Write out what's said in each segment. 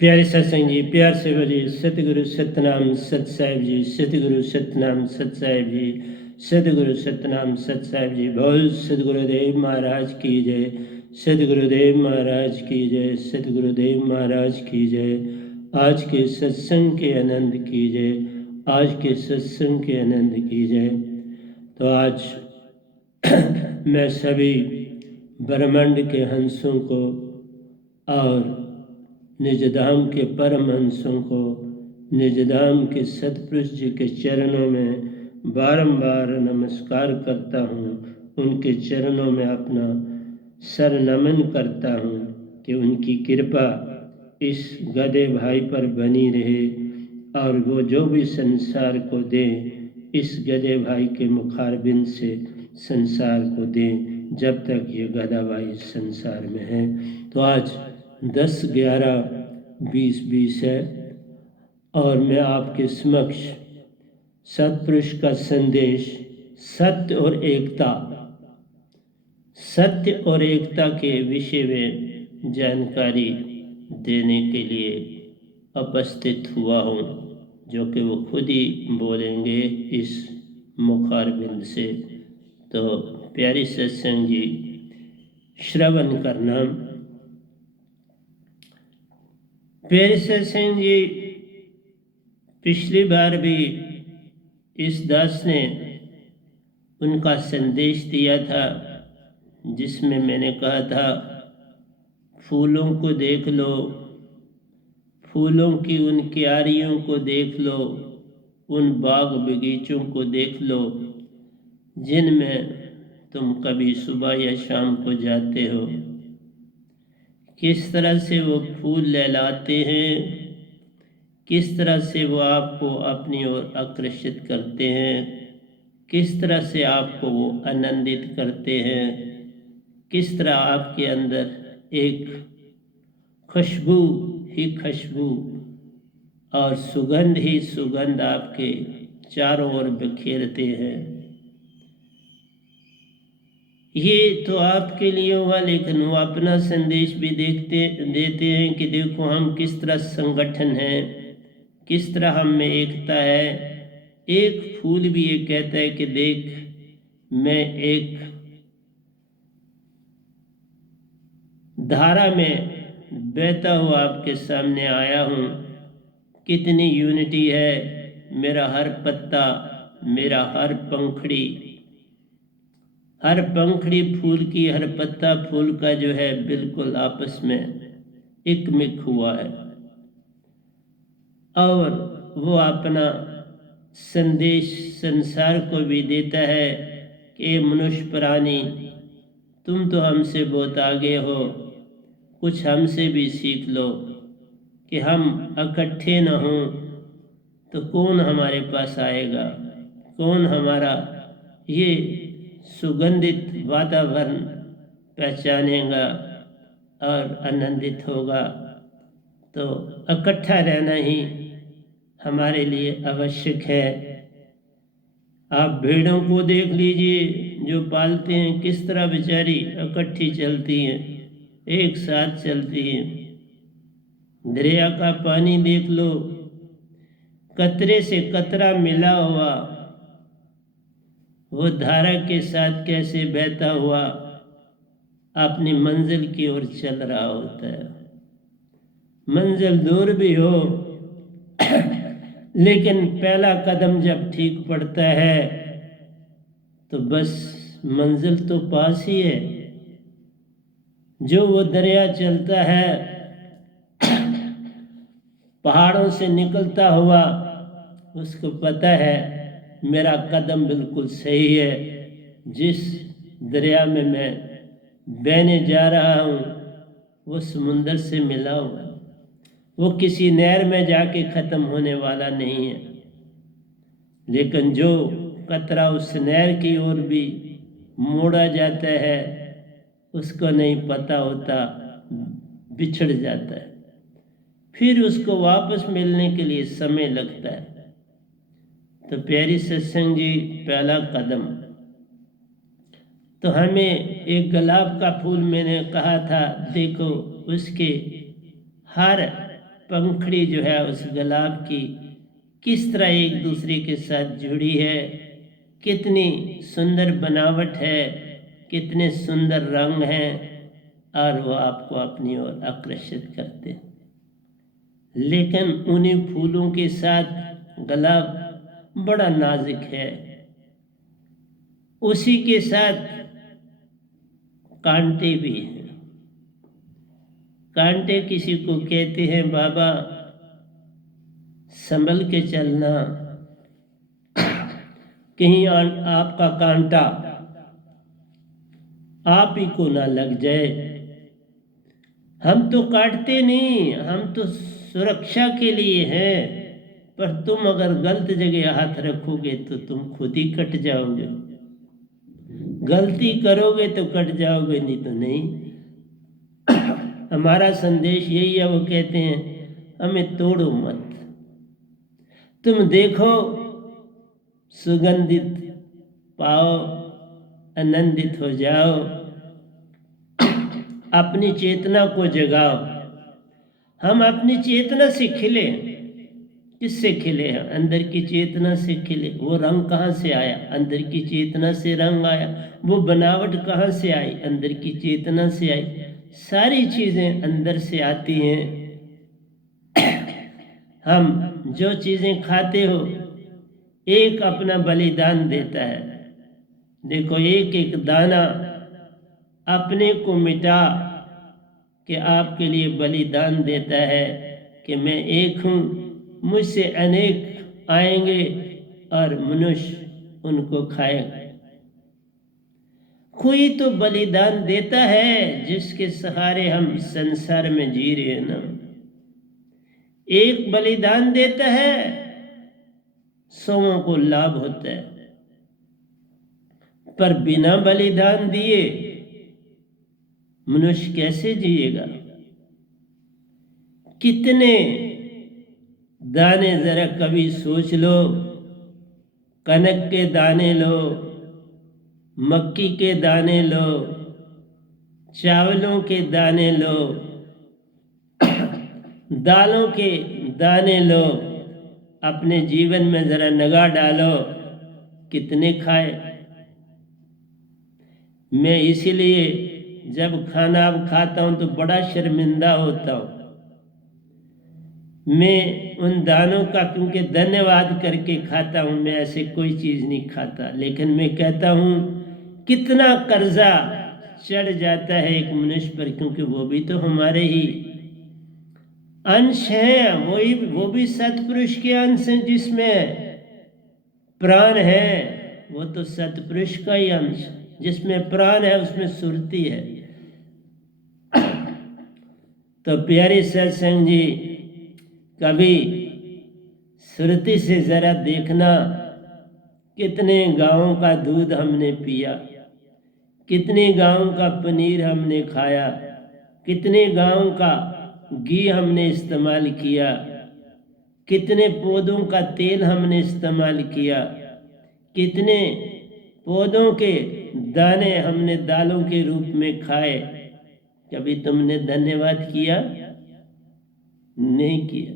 प्यारे सत्संग जी, प्यार से बोलिए सतगुरु सतनाम सत साहिब जी, सतगुरु सतनाम सत साहिब जी, सतगुरु सतनाम सत साहिब जी। बोल सतगुरुदेव महाराज की जय, सतगुरुदेव महाराज की जय, सतगुरुदेव महाराज की जय। आज के सत्संग के आनंद की जय, आज के सत्संग के आनंद की जय। तो आज मैं सभी ब्रह्मांड के हंसों को और निजधाम के परमहंसों को, निजधाम के सतपुरुष जी के चरणों में बारंबार नमस्कार करता हूँ। उनके चरणों में अपना सर नमन करता हूँ कि उनकी कृपा इस गधे भाई पर बनी रहे और वो जो भी संसार को दे इस गधे भाई के मुखारबिंद से संसार को दे, जब तक ये गधा भाई संसार में है। तो आज 10/11/2020 है और मैं आपके समक्ष सतपुरुष का संदेश सत्य और एकता, सत्य और एकता के विषय में जानकारी देने के लिए उपस्थित हुआ हूँ, जो कि वो खुद ही बोलेंगे इस मुखारबिंद से। तो प्यारी सत्संग जी, श्रवण करना। प्यारे सत्संग जी, पिछली बार भी इस दास ने उनका संदेश दिया था, जिसमें मैंने कहा था फूलों को देख लो, फूलों की उन क्यारियों को देख लो, उन बाग बगीचों को देख लो जिनमें तुम कभी सुबह या शाम को जाते हो। किस तरह से वो फूल लहलाते हैं, किस तरह से वो आपको अपनी ओर आकर्षित करते हैं, किस तरह से आपको वो आनंदित करते हैं, किस तरह आपके अंदर एक खुशबू ही खुशबू और सुगंध ही सुगंध आपके चारों ओर बिखेरते हैं। ये तो आपके लिए हुआ, लेकिन वो अपना संदेश भी देते हैं कि देखो हम किस तरह संगठन है, किस तरह हम में एकता है। एक फूल भी ये कहता है कि देख मैं एक धारा में बहता हुआ आपके सामने आया हूँ। कितनी यूनिटी है, मेरा हर पत्ता, मेरा हर पंखड़ी, हर पंखड़ी फूल की, हर पत्ता फूल का जो है बिल्कुल आपस में एकमिक हुआ है। और वो अपना संदेश संसार को भी देता है कि मनुष्य प्राणी, तुम तो हमसे बहुत आगे हो, कुछ हमसे भी सीख लो कि हम इकट्ठे न हों तो कौन हमारे पास आएगा, कौन हमारा ये सुगंधित वातावरण पहचानेगा और आनंदित होगा। तो इकट्ठा रहना ही हमारे लिए आवश्यक है। आप भेड़ों को देख लीजिए जो पालते हैं, किस तरह बेचारी इकट्ठी चलती हैं, एक साथ चलती हैं। दरिया का पानी देख लो, कतरे से कतरा मिला हुआ वो धारा के साथ कैसे बहता हुआ अपनी मंजिल की ओर चल रहा होता है। मंजिल दूर भी हो लेकिन पहला कदम जब ठीक पड़ता है तो बस मंजिल तो पास ही है। जो वो दरिया चलता है पहाड़ों से निकलता हुआ, उसको पता है मेरा कदम बिल्कुल सही है। जिस दरिया में मैं बहने जा रहा हूँ वो समुंदर से मिला हुआ, वो किसी नहर में जाके ख़त्म होने वाला नहीं है। लेकिन जो कतरा उस नहर की ओर भी मोड़ा जाता है उसको नहीं पता होता, बिछड़ जाता है, फिर उसको वापस मिलने के लिए समय लगता है। तो प्यारी सत्संग जी, पहला कदम तो हमें एक गुलाब का फूल मैंने कहा था, देखो उसके हर पंखड़ी जो है उस गुलाब की किस तरह एक दूसरे के साथ जुड़ी है, कितनी सुंदर बनावट है, कितने सुंदर रंग हैं, और वो आपको अपनी ओर आकर्षित करते हैं। लेकिन उन्हीं फूलों के साथ गुलाब बड़ा नाजुक है, उसी के साथ कांटे भी हैं। कांटे किसी को कहते हैं बाबा संभल के चलना, कहीं आपका कांटा आप ही को ना लग जाए। हम तो काटते नहीं, हम तो सुरक्षा के लिए हैं, पर तुम अगर गलत जगह हाथ रखोगे तो तुम खुद ही कट जाओगे। गलती करोगे तो कट जाओगे, नहीं तो नहीं। हमारा संदेश यही है, वो कहते हैं हमें तोड़ो मत, तुम देखो, सुगंधित पाओ, आनंदित हो जाओ, अपनी चेतना को जगाओ। हम अपनी चेतना से खिले। किससे खिले हैं? अंदर की चेतना से खिले। वो रंग कहाँ से आया? अंदर की चेतना से रंग आया। वो बनावट कहाँ से आई? अंदर की चेतना से आई। सारी चीजें अंदर से आती हैं। हम जो चीजें खाते हो, एक अपना बलिदान देता है। देखो, एक एक दाना अपने को मिटा के आपके लिए बलिदान देता है कि मैं एक हूँ, मुझसे अनेक आएंगे और मनुष्य उनको खाएगा। कोई तो बलिदान देता है जिसके सहारे हम संसार में जी रहे हैं ना। एक बलिदान देता है, सौों को लाभ होता है, पर बिना बलिदान दिए मनुष्य कैसे जिएगा? कितने दाने जरा कभी सोच लो। कनक के दाने लो, मक्की के दाने लो, चावलों के दाने लो, दालों के दाने लो, अपने जीवन में जरा निगाह डालो, कितने खाए। मैं इसीलिए जब खाना अब खाता हूं तो बड़ा शर्मिंदा होता हूं। मैं उन दानों का क्योंकि धन्यवाद करके खाता हूं, मैं ऐसे कोई चीज नहीं खाता। लेकिन मैं कहता हूं कितना कर्जा चढ़ जाता है एक मनुष्य पर, क्योंकि वो भी तो हमारे ही अंश हैं। वो भी सतपुरुष के अंश हैं। जिसमें प्राण है वो तो सतपुरुष का ही अंश। जिसमें प्राण है उसमें सुरती है। तो प्यारे सत्संग जी, कभी सुरती से जरा देखना, कितने गांवों का दूध हमने पिया, कितने गांवों का पनीर हमने खाया, कितने गांवों का घी हमने इस्तेमाल किया, कितने पौधों का तेल हमने इस्तेमाल किया, कितने पौधों के दाने हमने दालों के रूप में खाए। कभी तुमने धन्यवाद किया? नहीं किया।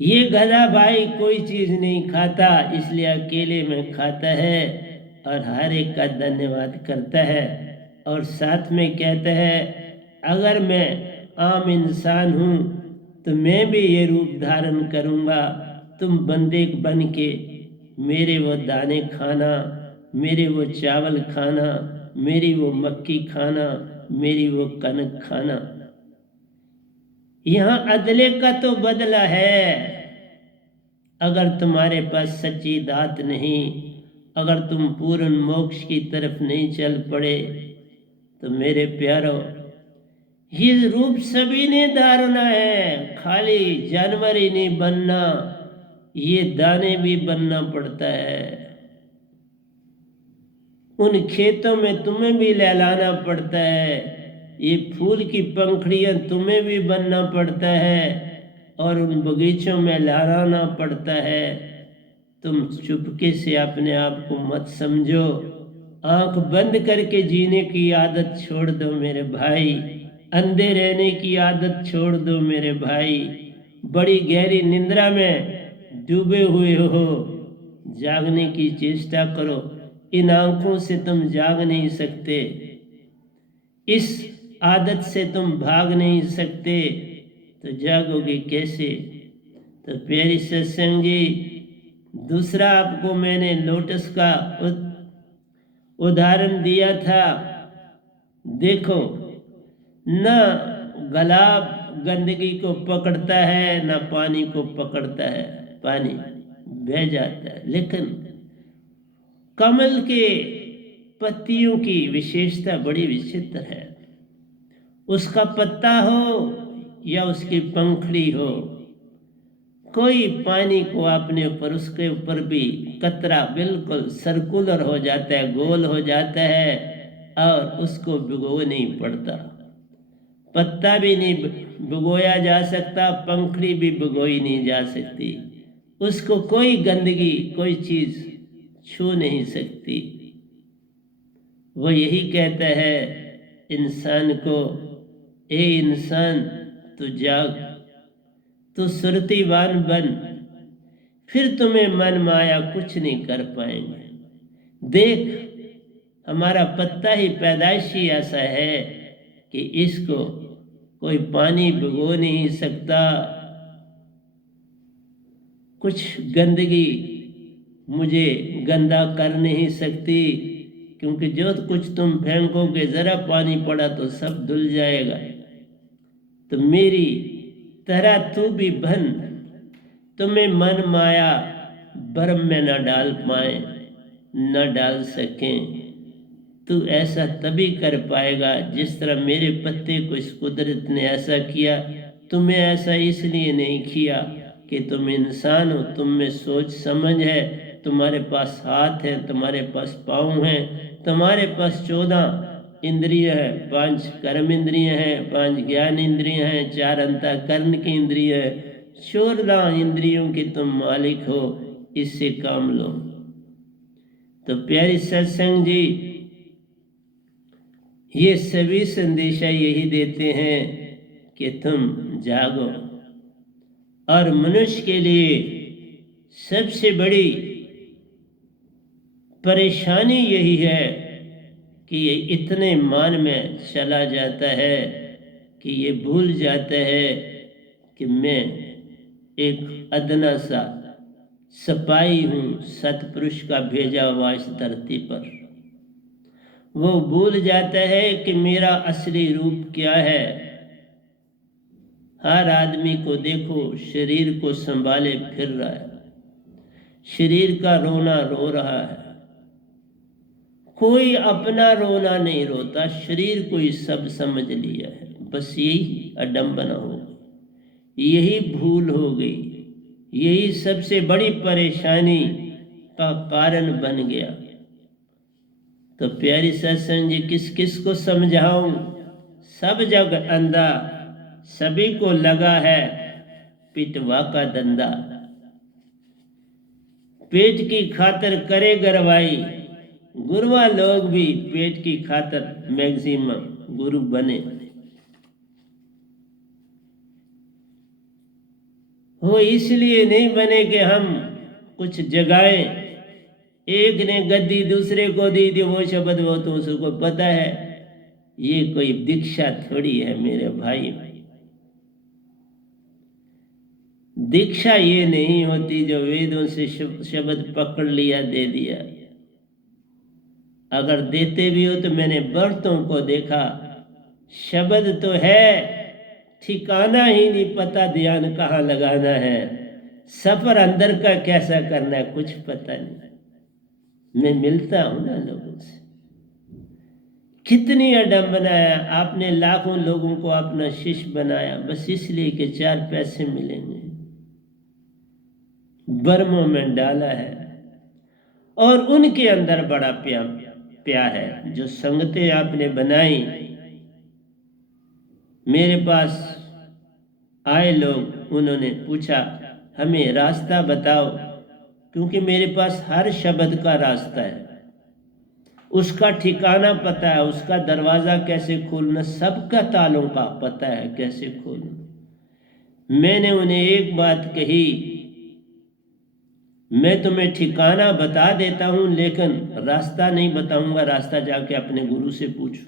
ये गधा भाई कोई चीज नहीं खाता, इसलिए अकेले में खाता है और हर एक का धन्यवाद करता है। और साथ में कहता है अगर मैं आम इंसान हूं तो मैं भी ये रूप धारण करूंगा। तुम बंदे बन के मेरे वो दाने खाना, मेरे वो चावल खाना, मेरी वो मक्की खाना, मेरी वो कनक खाना। यहां अदले का तो बदला है। अगर तुम्हारे पास सच्ची दात नहीं, अगर तुम पूर्ण मोक्ष की तरफ नहीं चल पड़े, तो मेरे प्यारों, ये रूप सभी ने धारना है। खाली जानवर ही नहीं बनना, ये दाने भी बनना पड़ता है। उन खेतों में तुम्हें भी लहलाना पड़ता है। ये फूल की पंखड़ियां तुम्हें भी बनना पड़ता है और उन बगीचों में लहराना पड़ता है। तुम चुपके से अपने आप को मत समझो। आंख बंद करके जीने की आदत छोड़ दो मेरे भाई। अंधे रहने की आदत छोड़ दो मेरे भाई। बड़ी गहरी निंद्रा में डूबे हुए हो, जागने की चेष्टा करो। इन आंखों से तुम जाग नहीं सकते, इस आदत से तुम भाग नहीं सकते, तो जागोगे कैसे? तो प्यारी सत्संग जी, दूसरा आपको मैंने लोटस का उदाहरण दिया था। देखो, न गुलाब गंदगी को पकड़ता है, न पानी को पकड़ता है, पानी बह जाता है। लेकिन कमल के पत्तियों की विशेषता बड़ी विचित्र है। उसका पत्ता हो या उसकी पंखड़ी हो, कोई पानी को अपने ऊपर, उसके ऊपर भी कतरा बिल्कुल सर्कुलर हो जाता है, गोल हो जाता है, और उसको भिगो नहीं पड़ता। पत्ता भी नहीं भिगोया जा सकता, पंखड़ी भी भिगोई नहीं जा सकती। उसको कोई गंदगी, कोई चीज छू नहीं सकती। वो यही कहता है इंसान को, ए इंसान तू जाग, तू सुरतीवान बन, फिर तुम्हें मन माया कुछ नहीं कर पाएंगे। देख, हमारा पत्ता ही पैदाइशी ऐसा है कि इसको कोई पानी भिगो नहीं सकता, कुछ गंदगी मुझे गंदा कर नहीं सकती, क्योंकि जो कुछ तुम फेंकोगे, जरा पानी पड़ा तो सब धुल जाएगा। तो मेरी तरह तू भी बन, तुम्हें मन माया भ्रम में न डाल पाए, न डाल सकें। तू ऐसा तभी कर पाएगा जिस तरह मेरे पत्ते को इस कुदरत ने ऐसा किया। तुम्हें ऐसा इसलिए नहीं किया कि तुम इंसान हो, तुम में सोच समझ है, तुम्हारे पास हाथ है, तुम्हारे पास पाँव हैं, तुम्हारे पास 14 इंद्रिय है, 5 कर्म इंद्रिय हैं, 5 ज्ञान इंद्रिय हैं, 4 अंतःकरण की इंद्रिय है, 14 इंद्रियों के तुम मालिक हो। इससे काम लो। तो प्यारी सत्संग जी, ये सभी संदेशा यही देते हैं कि तुम जागो। और मनुष्य के लिए सबसे बड़ी परेशानी यही है कि ये इतने मान में चला जाता है कि ये भूल जाता है कि मैं एक अदना सा सिपाही हूँ, सतपुरुष का भेजा हुआ इस धरती पर। वो भूल जाता है कि मेरा असली रूप क्या है। हर आदमी को देखो, शरीर को संभाले फिर रहा है, शरीर का रोना रो रहा है। कोई अपना रोना नहीं रोता, शरीर को ही सब समझ लिया है। बस यही अडंबना हो गई, यही भूल हो गई, यही सबसे बड़ी परेशानी का कारण बन गया। तो प्यारी सत्संग जी, किस किस को समझाऊं? सब जग अंधा, सभी को लगा है पिटवा का धंधा। पेट की खातर करे गरवाई, गुरुआ लोग भी पेट की खातर मैक्सिमम गुरु बने। वो इसलिए नहीं बने कि हम कुछ जगाएं। एक ने गद्दी दूसरे को दी थी, वो शब्द वो तो उसको पता है। ये कोई दीक्षा थोड़ी है मेरे भाई। दीक्षा ये नहीं होती जो वेदों से शब्द पकड़ लिया दे दिया। अगर देते भी हो तो मैंने बर्तों को देखा, शब्द तो है, ठिकाना ही नहीं पता, ध्यान कहाँ लगाना है, सफर अंदर का कैसा करना है कुछ पता नहीं। मैं मिलता हूं ना लोगों से, कितनी अडम्बना है। आपने लाखों लोगों को अपना शिष्य बनाया बस इसलिए कि 4 पैसे मिलेंगे, बर्मों में डाला है। और उनके अंदर बड़ा प्यार है। जो संगतें आपने बनाई, मेरे पास आए लोग, उन्होंने पूछा हमें रास्ता बताओ, क्योंकि मेरे पास हर शब्द का रास्ता है। उसका ठिकाना पता है, उसका दरवाज़ा कैसे खोलना, सबका तालों का पता है कैसे खोलना। मैंने उन्हें एक बात कही, मैं तुम्हें ठिकाना बता देता हूं लेकिन रास्ता नहीं बताऊंगा, रास्ता जाके अपने गुरु से पूछो।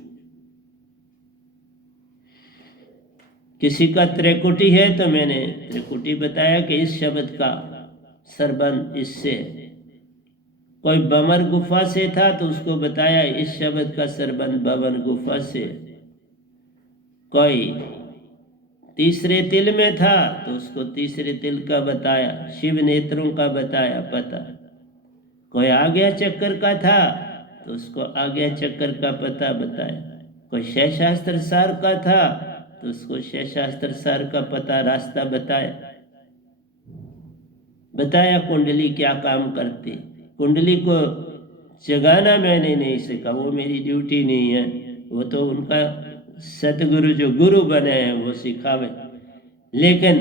किसी का त्रिकुटी है तो मैंने त्रिकुटी बताया कि इस शब्द का सरबंध इससे है। कोई बमर गुफा से था तो उसको बताया इस शब्द का सरबंध बमर गुफा से। कोई तीसरे तिल में था तो उसको तीसरे तिल का बताया, शिव नेत्रों का बताया पता। कोई आज्ञा चक्कर का था तो उसको आज्ञा चक्कर का पता बताया। कोई शैशास्त्र सार का था तो उसको शैशास्त्र सार का पता, रास्ता बताया कुंडली क्या काम करती। कुंडली को जगाना मैंने नहीं सीखा, वो मेरी ड्यूटी नहीं है, वो तो उनका सतगुरु जो गुरु बने हैं वो सिखावे। लेकिन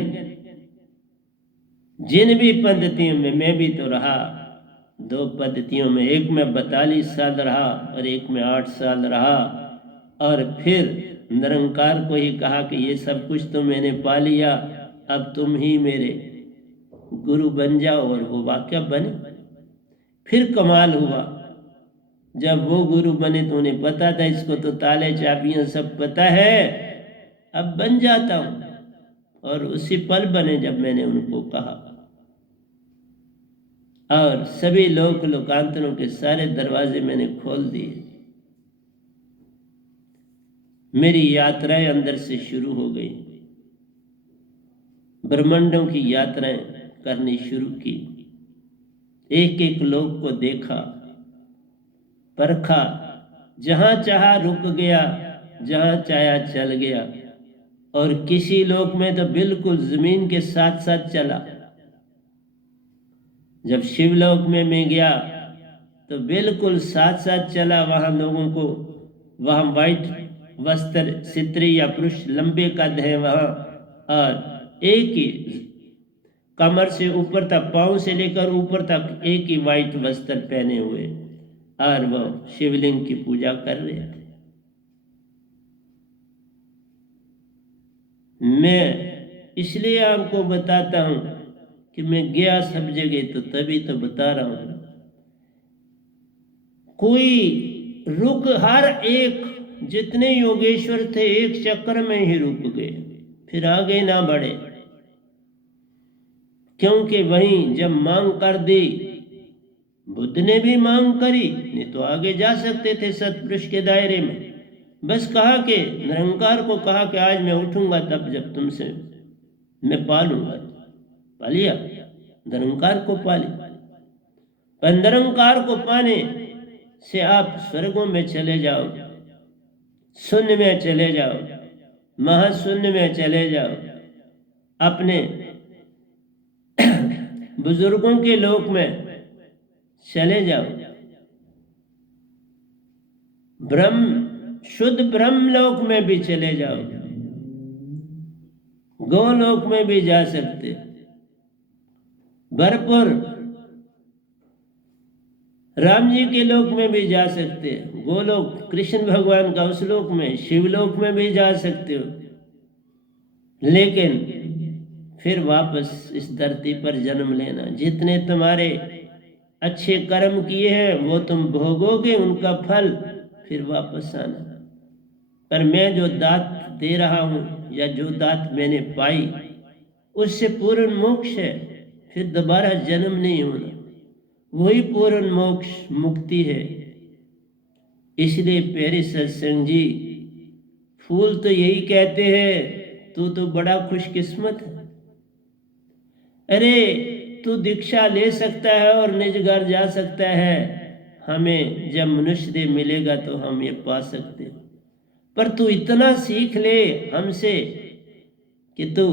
जिन भी पद्धतियों में मैं भी तो रहा, 2 पद्धतियों में, एक में 42 साल रहा और एक में 8 साल रहा, और फिर निरंकार को ही कहा कि ये सब कुछ तो मैंने पा लिया, अब तुम ही मेरे गुरु बन जाओ, और वो वाक्य बने। फिर कमाल हुआ, जब वो गुरु बने तो उन्हें पता था इसको तो ताले चाबियां सब पता है, अब बन जाता हूं। और उसी पल बने जब मैंने उनको कहा, और सभी लोक लोकांतरों के सारे दरवाजे मैंने खोल दिए। मेरी यात्राएं अंदर से शुरू हो गई, ब्रह्मांडों की यात्राएं करनी शुरू की। एक एक लोक को देखा, परखा, जहां चाहा रुक गया, जहां चाहा चल गया। और किसी लोक में तो बिल्कुल जमीन के साथ साथ चला। जब शिवलोक में मैं गया तो बिल्कुल साथ साथ चला, वहां लोगों को, वहां वाइट वस्त्र, स्त्री या पुरुष लंबे कद है वहां, और एक ही कमर से ऊपर तक, पांव से लेकर ऊपर तक एक ही वाइट वस्त्र पहने हुए, और वो शिवलिंग की पूजा कर रहे थे। मैं इसलिए आपको बताता हूं कि मैं गया सब जगह, तो तभी तो बता रहा हूं। कोई रुक, हर एक, जितने योगेश्वर थे एक चक्कर में ही रुक गए, फिर आगे ना बढ़े। क्योंकि वहीं जब मांग कर दी, बुद्ध ने भी मांग करी, नहीं तो आगे जा सकते थे सतपुरुष के दायरे में। बस कहा कि निरंकार को कहा कि आज मैं उठूंगा तब जब तुमसे मैं पालूंगा। पा लिया, निरंकार को पा लिया। पर निरंकार को पाने से आप स्वर्गों में चले जाओ, शून्य में चले जाओ, महाशून्य में चले जाओ, अपने बुजुर्गों के लोक में चले जाओ, शुद्ध ब्रह्म लोक में भी चले जाओ, गोलोक में भी जा सकते, भरपूर राम जी के लोक में भी जा सकते, गोलोक कृष्ण भगवान का उस लोक में, शिवलोक में भी जा सकते हो। लेकिन फिर वापस इस धरती पर जन्म लेना, जितने तुम्हारे अच्छे कर्म किए हैं वो तुम भोगोगे, उनका फल फिर वापस आना। पर मैं जो दात दे रहा हूं, या जो दात मैंने पाई, उससे पूर्ण मोक्ष है, फिर दोबारा जन्म नहीं होना, वही पूर्ण मोक्ष मुक्ति है। इसलिए प्यारे सत्संग जी, फूल तो यही कहते हैं, तू तो बड़ा खुशकिस्मत है। अरे तू दीक्षा ले सकता है और निज घर जा सकता है, हमें जब मनुष्य देह मिलेगा तो हम ये पा सकते हैं। पर तू इतना सीख ले हमसे कि तू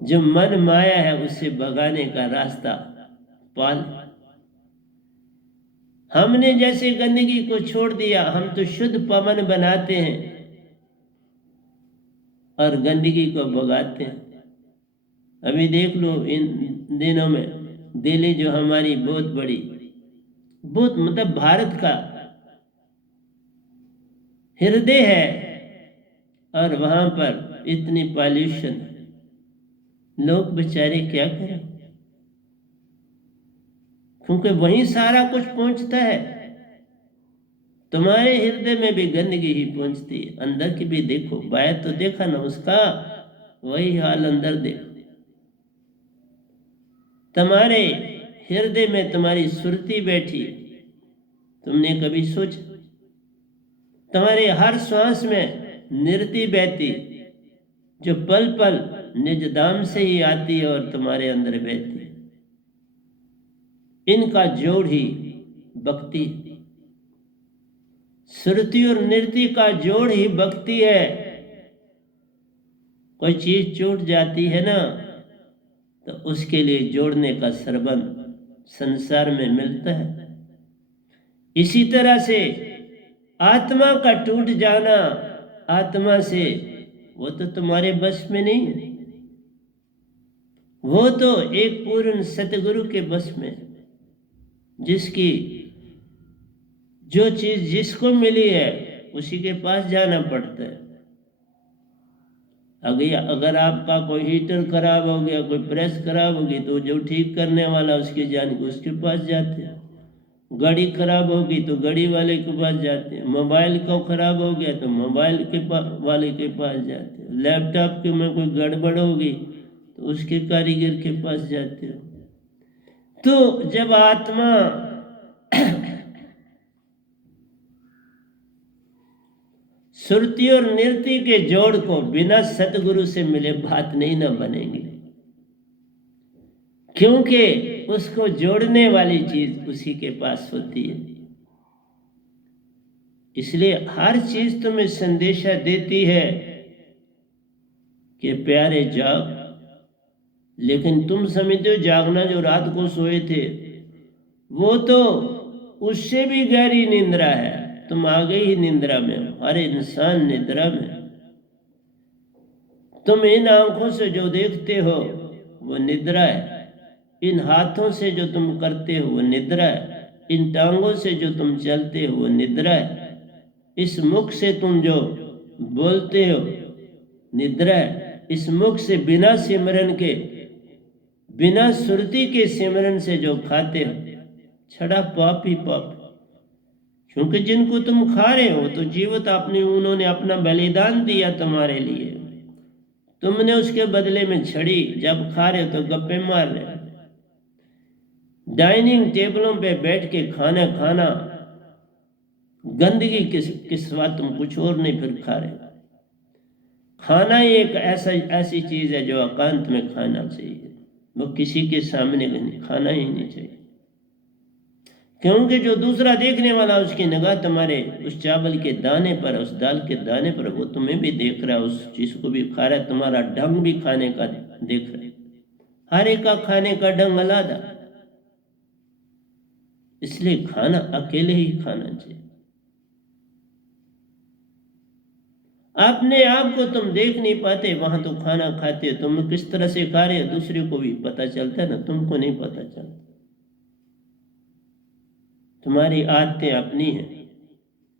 जो मन माया है उससे भगाने का रास्ता पाल। हमने जैसे गंदगी को छोड़ दिया, हम तो शुद्ध पवन बनाते हैं और गंदगी को भगाते हैं। अभी देख लो इन दिनों में दिल्ली जो हमारी बहुत बड़ी बहुत मतलब भारत का हृदय है, और वहां पर इतनी पॉल्यूशन, लोग बेचारे क्या करें, क्योंकि वहीं सारा कुछ पहुंचता है। तुम्हारे हृदय में भी गंदगी ही पहुंचती है, अंदर की भी देखो, बाहर तो देखा ना उसका, वही हाल अंदर देखो। तुम्हारे हृदय में तुम्हारी सुरती बैठी, तुमने कभी सोचा? तुम्हारे हर श्वास में निरति बहती, जो पल पल निज धाम से ही आती है और तुम्हारे अंदर बहती, इनका जोड़ ही भक्ति, श्रुति और नृत्य का जोड़ ही भक्ति है। कोई चीज छूट जाती है ना, तो उसके लिए जोड़ने का संबंध संसार में मिलता है। इसी तरह से आत्मा का टूट जाना, आत्मा से, वो तो तुम्हारे बस में नहीं, वो तो एक पूर्ण सतगुरु के बस में, जिसकी जो चीज जिसको मिली है उसी के पास जाना पड़ता है। अगर आपका कोई हीटर खराब हो गया, कोई प्रेस खराब होगी, तो जो ठीक करने वाला उसकी जान उसके पास जाते हैं। गाड़ी खराब होगी तो गाड़ी वाले के पास जाते हैं। मोबाइल को खराब हो गया तो मोबाइल के वाले के पास जाते हैं। लैपटॉप के में कोई गड़बड़ होगी तो उसके कारीगर के पास जाते हो। तो जब आत्मा श्रुति और नृत्य के जोड़ को बिना सतगुरु से मिले बात नहीं ना बनेगी, क्योंकि उसको जोड़ने वाली चीज उसी के पास होती है। इसलिए हर चीज तुम्हें संदेशा देती है कि प्यारे जाग, लेकिन तुम समझते हो जागना जो रात को सोए थे वो तो उससे भी गहरी निंद्रा है। तुम आ गई ही निंद्रा में हो, हर इंसान निद्रा में। तुम इन आंखों से जो देखते हो वो निद्रा है, इन हाथों से जो तुम करते हो वो निद्रा है, इन टांगों से जो तुम चलते हो वो निद्रा है, इस मुख से तुम जो बोलते हो निद्रा है, इस मुख से बिना सिमरन के, बिना सुरती के सिमरन से जो खाते हो, छड़ा पाप ही पाप। क्योंकि जिनको तुम खा रहे हो तो जीवित अपने, उन्होंने अपना बलिदान दिया तुम्हारे लिए, तुमने उसके बदले में छड़ी, जब खा रहे हो तो गप्पे मार रहे हो। डाइनिंग टेबलों पे बैठ के खाना खाना, गंदगी किस बात, तुम कुछ और नहीं फिर खा रहे। खाना ही एक ऐसी चीज है जो एकांत में खाना चाहिए, वो किसी के सामने खाना ही नहीं चाहिए। क्योंकि जो दूसरा देखने वाला उसकी निगाह तुम्हारे उस चावल के दाने पर, उस दाल के दाने पर, वो तुम्हें भी देख रहा है, उस चीज को भी खा रहा है, तुम्हारा ढंग भी खाने का देख रहा है। हर एक का खाने का ढंग अलग है, इसलिए खाना अकेले ही खाना चाहिए। अपने आप को तुम देख नहीं पाते, वहां तो खाना खाते हो, तुम किस तरह से खा रहे हो दूसरे को भी पता चलता है ना, तुमको नहीं पता चलता। तुम्हारी आदतें अपनी हैं,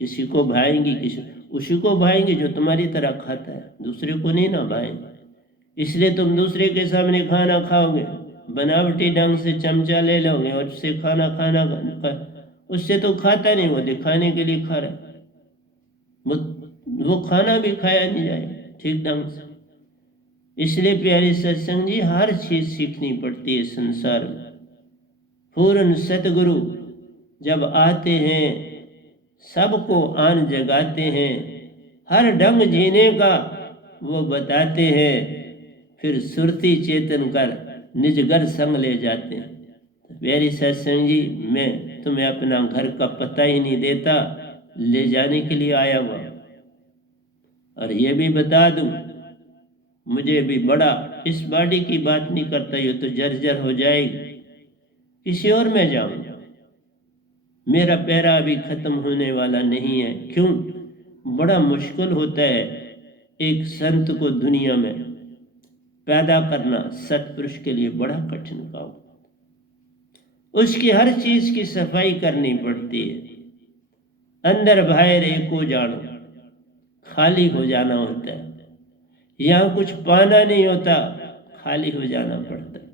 किसी को भाएंगी, किसी उसी को भाएंगे जो तुम्हारी तरह खाता है, दूसरे को नहीं ना भाएंगे। इसलिए तुम दूसरे के सामने खाना खाओगे, बनावटी ढंग से चमचा ले लोगे और उससे खाना खाना उससे तो खाता नहीं, वो दिखाने के लिए खा रहा है, वो खाना भी खाया नहीं जाए ठीक ढंग से। इसलिए प्यारे सत्संग जी, हर चीज सीखनी पड़ती है संसार में। पूर्ण सतगुरु जब आते हैं सबको आन जगाते हैं, हर ढंग जीने का वो बताते हैं, फिर सुरती चेतन कर निज घर संग ले जाते हैं। प्यारी सत्संग जी, मैं तुम्हें अपना घर का पता ही नहीं देता, ले जाने के लिए आया हुआ। और ये भी बता दूं, मुझे भी बड़ा इस बॉडी की बात नहीं करता, ये तो जर्जर हो जाएगी, किसी और में जाऊंगा। मेरा पैरा अभी खत्म होने वाला नहीं है। क्यों? बड़ा मुश्किल होता है एक संत को दुनिया में पैदा करना, सत्पुरुष के लिए बड़ा कठिन काम। उसकी हर चीज की सफाई करनी पड़ती है। अंदर बाहर एको जानो, खाली हो जाना होता है। यहाँ कुछ पाना नहीं होता, खाली हो जाना पड़ता है।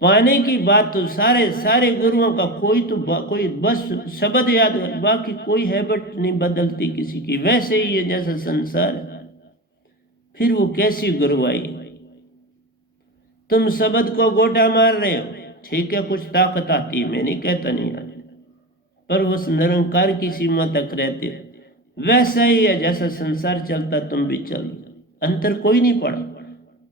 पाने की बात तो सारे सारे गुरुओं का कोई बस शब्द याद कर, बाकी कोई हैबिट नहीं बदलती किसी की, वैसे ही है जैसा संसार है। फिर वो कैसी गुरुआई? तुम शब्द को गोटा मार रहे हो, ठीक है, कुछ ताकत आती है, मैं नहीं कहता नहीं आती, पर उस निरंकार की सीमा तक रहते हो। वैसा ही है जैसा संसार चलता तुम भी चल, अंतर कोई नहीं पड़ा।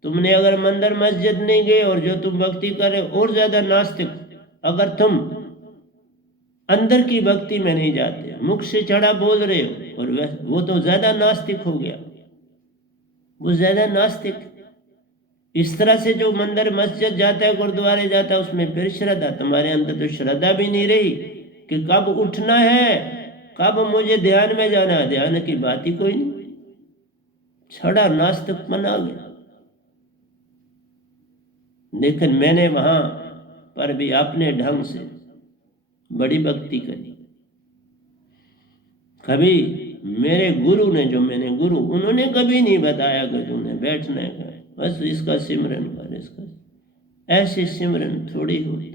तुमने अगर मंदिर मस्जिद नहीं गए और जो तुम भक्ति कर रहे हो और ज्यादा नास्तिक। अगर तुम अंदर की भक्ति में नहीं जाते, मुख से चढ़ा बोल रहे हो, और वो तो ज्यादा नास्तिक हो गया, वो ज्यादा नास्तिक। इस तरह से जो मंदिर मस्जिद जाता है, गुरुद्वारे जाता है, उसमें फिर श्रद्धा। तुम्हारे अंदर तो श्रद्धा भी नहीं रही कि कब उठना है, कब मुझे ध्यान में जाना है। ध्यान की बात ही कोई नहीं, छड़ा नास्तिक बना गया। लेकिन मैंने वहां पर भी अपने ढंग से बड़ी भक्ति करी। कभी मेरे गुरु ने, जो मैंने गुरु, उन्होंने कभी नहीं बताया कि तुमने बैठना है, बस इसका सिमरन कर, इसका। ऐसे सिमरन थोड़ी होते।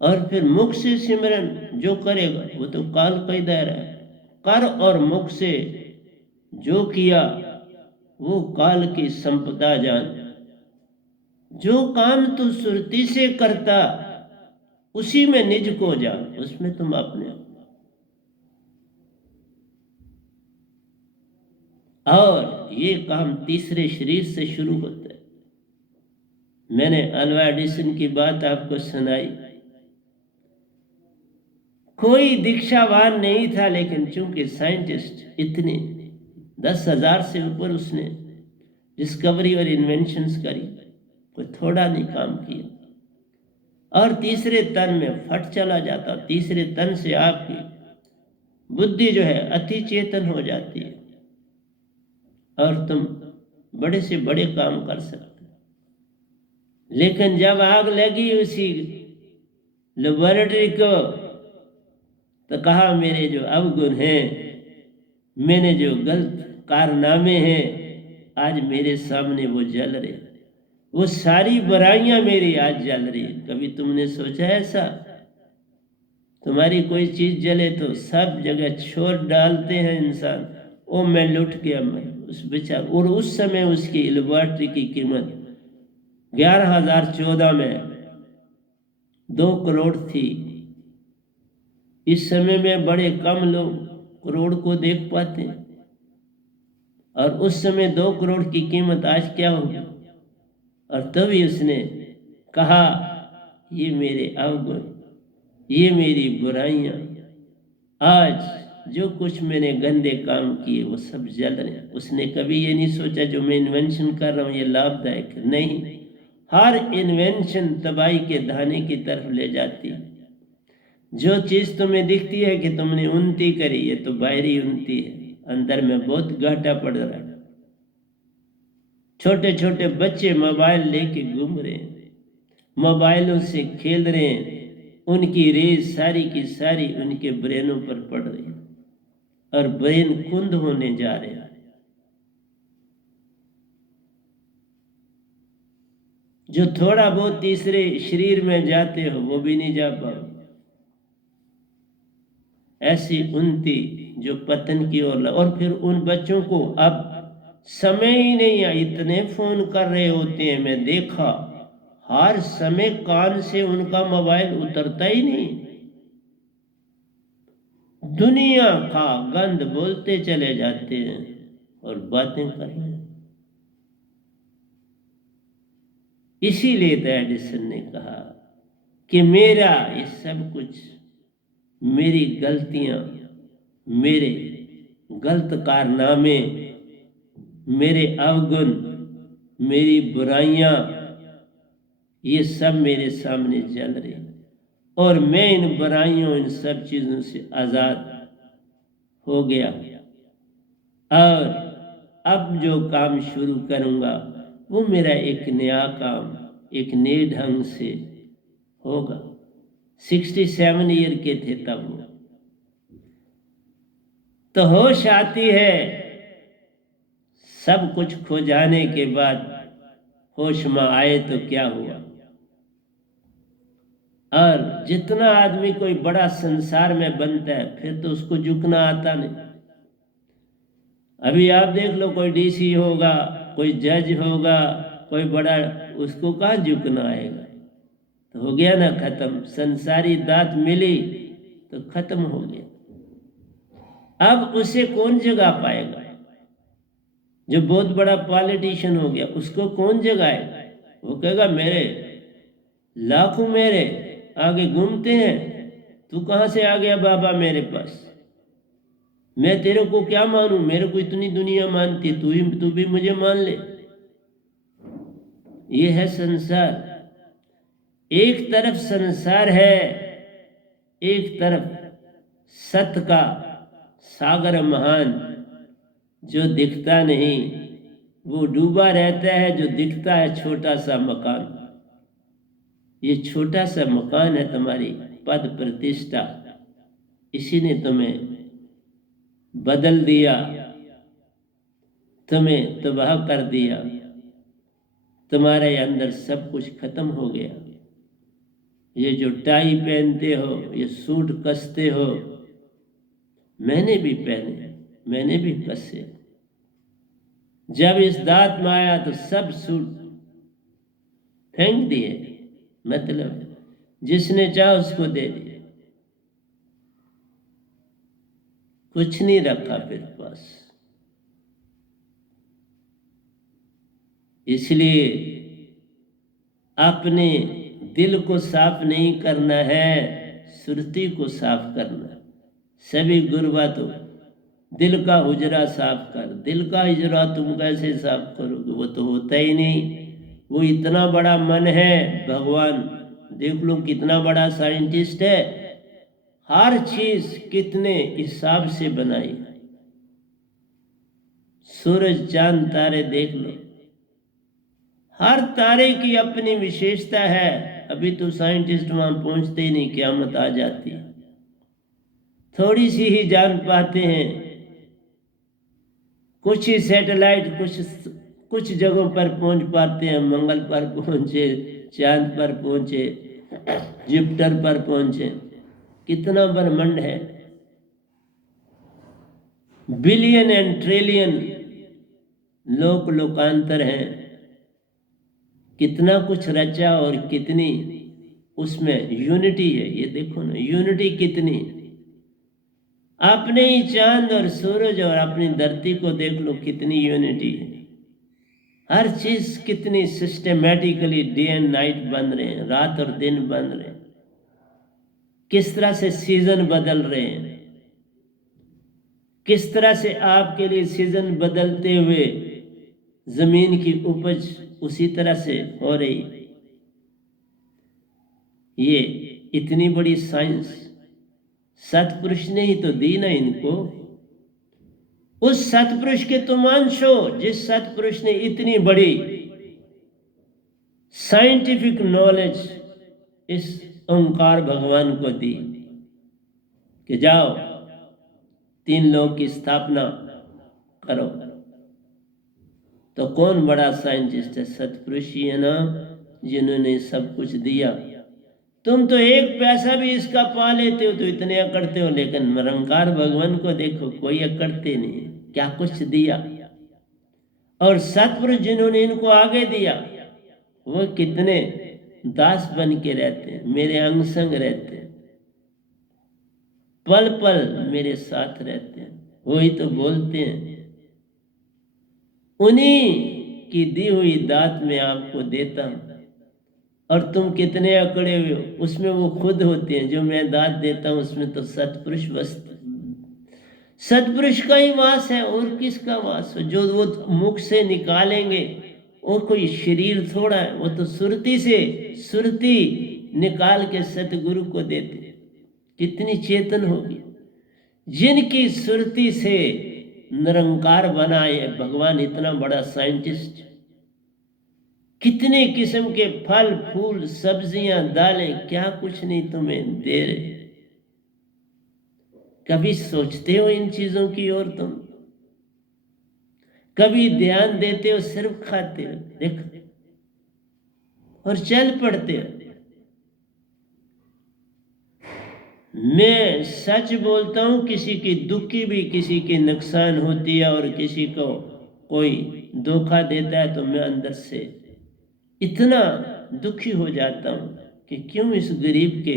और फिर मुख से सिमरन जो करेगा वो तो काल का ही दायरा है। कर और मुख से जो किया वो काल की संपदा जान। जो काम तू सुरती से करता उसी में निज को जान, उसमें तुम अपने। और ये काम तीसरे शरीर से शुरू होता है। मैंने अल्वा एडिसन की बात आपको सुनाई। कोई दीक्षावान नहीं था, लेकिन चूंकि साइंटिस्ट इतने 10,000 से ऊपर उसने डिस्कवरी और इन्वेंशंस करी, कोई थोड़ा नहीं काम किया। और तीसरे तन में फट चला जाता। तीसरे तन से आपकी बुद्धि जो है अति चेतन हो जाती है और तुम बड़े से बड़े काम कर सकते। लेकिन जब आग लगी उसी लेबोरेटरी को, तो कहा मेरे जो अवगुण हैं, मैंने जो गलत कारनामे हैं, आज मेरे सामने वो जल रहे। वो सारी बुराइयां मेरी आज जल रही। कभी तुमने सोचा ऐसा? तुम्हारी कोई चीज जले तो सब जगह छोड़ डालते हैं इंसान, ओ मैं लुट गया, मैं उस बेचार। और उस समय उसकी लेबोरेटरी की कीमत 11,014 में 2 करोड़ थी। इस समय में बड़े कम लोग करोड़ को देख पाते हैं, और उस समय 2 करोड़ की कीमत आज क्या होगी? और तभी उसने कहा ये मेरे अवगुण, ये मेरी बुराइयां, आज जो कुछ मैंने गंदे काम किए वो सब जल रहे हैं। उसने कभी ये नहीं सोचा जो मैं इन्वेंशन कर रहा हूँ ये लाभदायक है। नहीं, हर इन्वेंशन तबाही के दाने की तरफ ले जाती है। जो चीज तुम्हें दिखती है कि तुमने उन्नति करी, ये तो बाहरी उन्नति है, अंदर में बहुत घाटा पड़ रहा है। छोटे छोटे बच्चे मोबाइल लेके घूम रहे हैं, मोबाइलों से खेल रहे हैं, उनकी रेस सारी की सारी उनके ब्रेनों पर पड़ रही है और ब्रेन कुंद होने जा रहे हैं। जो थोड़ा बहुत तीसरे शरीर में जाते हो वो भी नहीं जा पाओ। ऐसी उन्नति जो पतन की ओर। और फिर उन बच्चों को अब समय ही नहीं है, इतने फोन कर रहे होते हैं। मैं देखा हर समय कान से उनका मोबाइल उतरता ही नहीं। दुनिया का गंद बोलते चले जाते हैं और बातें कर रहे हैं। इसीलिए तो एडिसन ने कहा कि मेरा ये सब कुछ, मेरी गलतियां, मेरे गलत कारनामे, मेरे अवगुण, मेरी बुराइयां, ये सब मेरे सामने जल रही, और मैं इन बुराइयों, इन सब चीजों से आजाद हो गया। और अब जो काम शुरू करूँगा वो मेरा एक नया काम, एक नए ढंग से होगा। 67 ईयर के थे तब वो। तो होश आती है सब कुछ खो जाने के बाद, होश में आए तो क्या हुआ। और जितना आदमी कोई बड़ा संसार में बनता है फिर तो उसको झुकना आता नहीं। अभी आप देख लो, कोई डीसी होगा, कोई जज होगा, कोई बड़ा, उसको कहाँ झुकना आएगा। तो हो गया ना खत्म। संसारी दात मिली तो खत्म हो गया। अब उसे कौन जगा पाएगा। जो बहुत बड़ा पॉलिटिशियन हो गया उसको कौन जगाएगा। वो कहेगा मेरे लाखों मेरे आगे घूमते हैं, तू कहाँ से आ गया बाबा मेरे पास। मैं तेरे को क्या मानूं, मेरे को इतनी दुनिया मानती, तू भी मुझे मान ले। ये है संसार। एक तरफ संसार है, एक तरफ सत्य का सागर महान जो दिखता नहीं, वो डूबा रहता है। जो दिखता है छोटा सा मकान। ये छोटा सा मकान है तुम्हारी पद प्रतिष्ठा, इसी ने तुम्हें बदल दिया, तुम्हें तबाह कर दिया। तुम्हारे अंदर सब कुछ खत्म हो गया। ये जो टाई पहनते हो, ये सूट कसते हो, मैंने भी पहने, मैंने भी कसे। जब इस दांत में आया तो सब सूट फेंक दिए, मतलब जिसने चाहा उसको दे दिए, कुछ नहीं रखा फिर पास। इसलिए अपने दिल को साफ नहीं करना है, सुरती को साफ करना है। सभी गुरुआ तो दिल का हुजरा साफ कर। दिल का हुजरा तुम कैसे साफ करोगे, वो तो होता ही नहीं। वो इतना बड़ा मन है, भगवान देख लो कितना बड़ा साइंटिस्ट है, हर चीज कितने हिसाब से बनाई। सूरज चांद तारे देख लो, हर तारे की अपनी विशेषता है। अभी तो साइंटिस्ट वहां पहुंचते ही नहीं, क़यामत आ जाती है। थोड़ी सी ही जान पाते हैं। कुछ ही सैटेलाइट कुछ जगहों पर पहुंच पाते हैं। मंगल पर पहुंचे, चांद पर पहुंचे, जुपिटर पर पहुंचे। कितना ब्रह्मांड है, बिलियन एंड ट्रिलियन लोक लोकांतर हैं। कितना कुछ रचा और कितनी उसमें यूनिटी है। ये देखो ना, यूनिटी कितनी। अपने ही चांद और सूरज और अपनी धरती को देख लो, कितनी यूनिटी है। हर चीज कितनी सिस्टमेटिकली डे एंड नाइट बन रहे हैं, रात और दिन बन रहे हैं। किस तरह से सीजन बदल रहे हैं, किस तरह से आपके लिए सीजन बदलते हुए जमीन की उपज उसी तरह से हो रही। ये इतनी बड़ी साइंस सतपुरुष ने ही तो दी ना इनको। उस सतपुरुष के तुम अंश हो, जिस सतपुरुष ने इतनी बड़ी साइंटिफिक नॉलेज इस ओंकार भगवान को दी कि जाओ 3 लोक की स्थापना करो। तो कौन बड़ा साइंटिस्ट है? सतपुरुष ही है ना, जिन्होंने सब कुछ दिया। तुम तो 1 पैसा भी इसका पा लेते हो तो इतने अकड़ते हो, लेकिन निरंकार भगवान को देखो, कोई अकड़ते नहीं, क्या कुछ दिया। और सतपुरुष जिन्होंने इनको आगे दिया, वो कितने दास बन के रहते हैं, मेरे अंग संग रहते हैं, पल पल मेरे साथ रहते हैं। वही तो बोलते हैं, उन्हीं की दी हुई दात में आपको देता हूं। और तुम कितने अकड़े हुए हो, उसमें वो खुद होते हैं। जो मैं दात देता हूं उसमें तो सतपुरुष सतपुरुष का ही वास है, और किसका वास हो? जो वो मुख से निकालेंगे वो कोई शरीर थोड़ा है, वो तो सुरती निकाल के सतगुरु को देते। कितनी चेतन होगी जिनकी सुरती से निरंकार बना है भगवान, इतना बड़ा साइंटिस्ट, कितने किस्म के फल फूल सब्जियां दालें, क्या कुछ नहीं तुम्हें दे रहे। कभी सोचते हो इन चीजों की ओर तुम? कभी ध्यान देते हो? सिर्फ खाते हो, देखो, और चल पड़ते हो। मैं सच बोलता हूं, किसी की दुखी भी किसी की नुकसान होती है और किसी को कोई धोखा देता है तो मैं अंदर से इतना दुखी हो जाता हूं कि क्यों इस गरीब के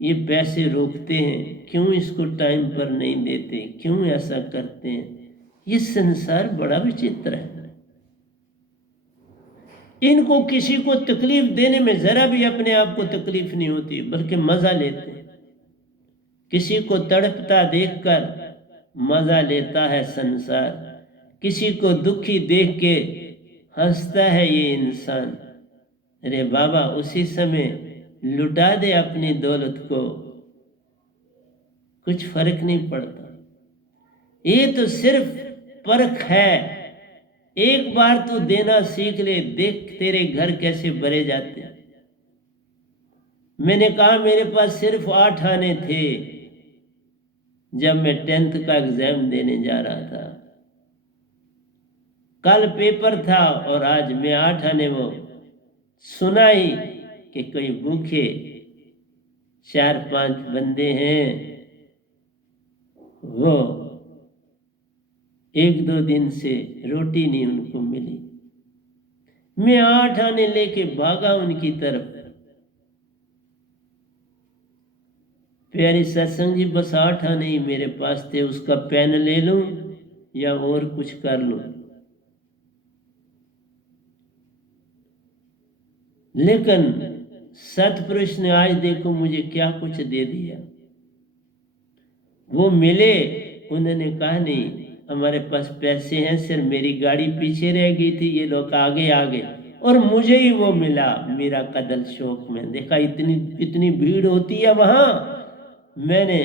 ये पैसे रोकते हैं, क्यों इसको टाइम पर नहीं देते, क्यों ऐसा करते हैं। ये संसार बड़ा विचित्र है। इनको किसी को तकलीफ देने में जरा भी अपने आप को तकलीफ नहीं होती, बल्कि मजा लेते हैं। किसी को तड़पता देखकर मजा लेता है संसार, किसी को दुखी देख के हंसता है ये इंसान। अरे बाबा, उसी समय लुटा दे अपनी दौलत को, कुछ फर्क नहीं पड़ता। ये तो सिर्फ परख है। एक बार तू देना सीख ले, देख तेरे घर कैसे भरे जाते हैं। मैंने कहा मेरे पास सिर्फ 8 आने थे जब मैं 10th का एग्जाम देने जा रहा था। कल पेपर था और आज मैं 8 आने वो सुना ही कि कोई भूखे 4-5 बंदे हैं, वो 1-2 दिन से रोटी नहीं उनको मिली। मैं 8 आने लेके भागा उनकी तरफ। प्यारी सत्संग जी, बस 8 आने ही मेरे पास थे, उसका पेन ले लूं या और कुछ कर लूं। लेकिन सतपुरुष ने आज देखो मुझे क्या कुछ दे दिया। वो मिले, उन्होंने कहा नहीं हमारे पास पैसे हैं, सिर्फ मेरी गाड़ी पीछे रह गई थी, ये लोग आगे आ गए और मुझे ही वो मिला। मेरा कदल शौक में देखा, इतनी भीड़ होती है वहां। मैंने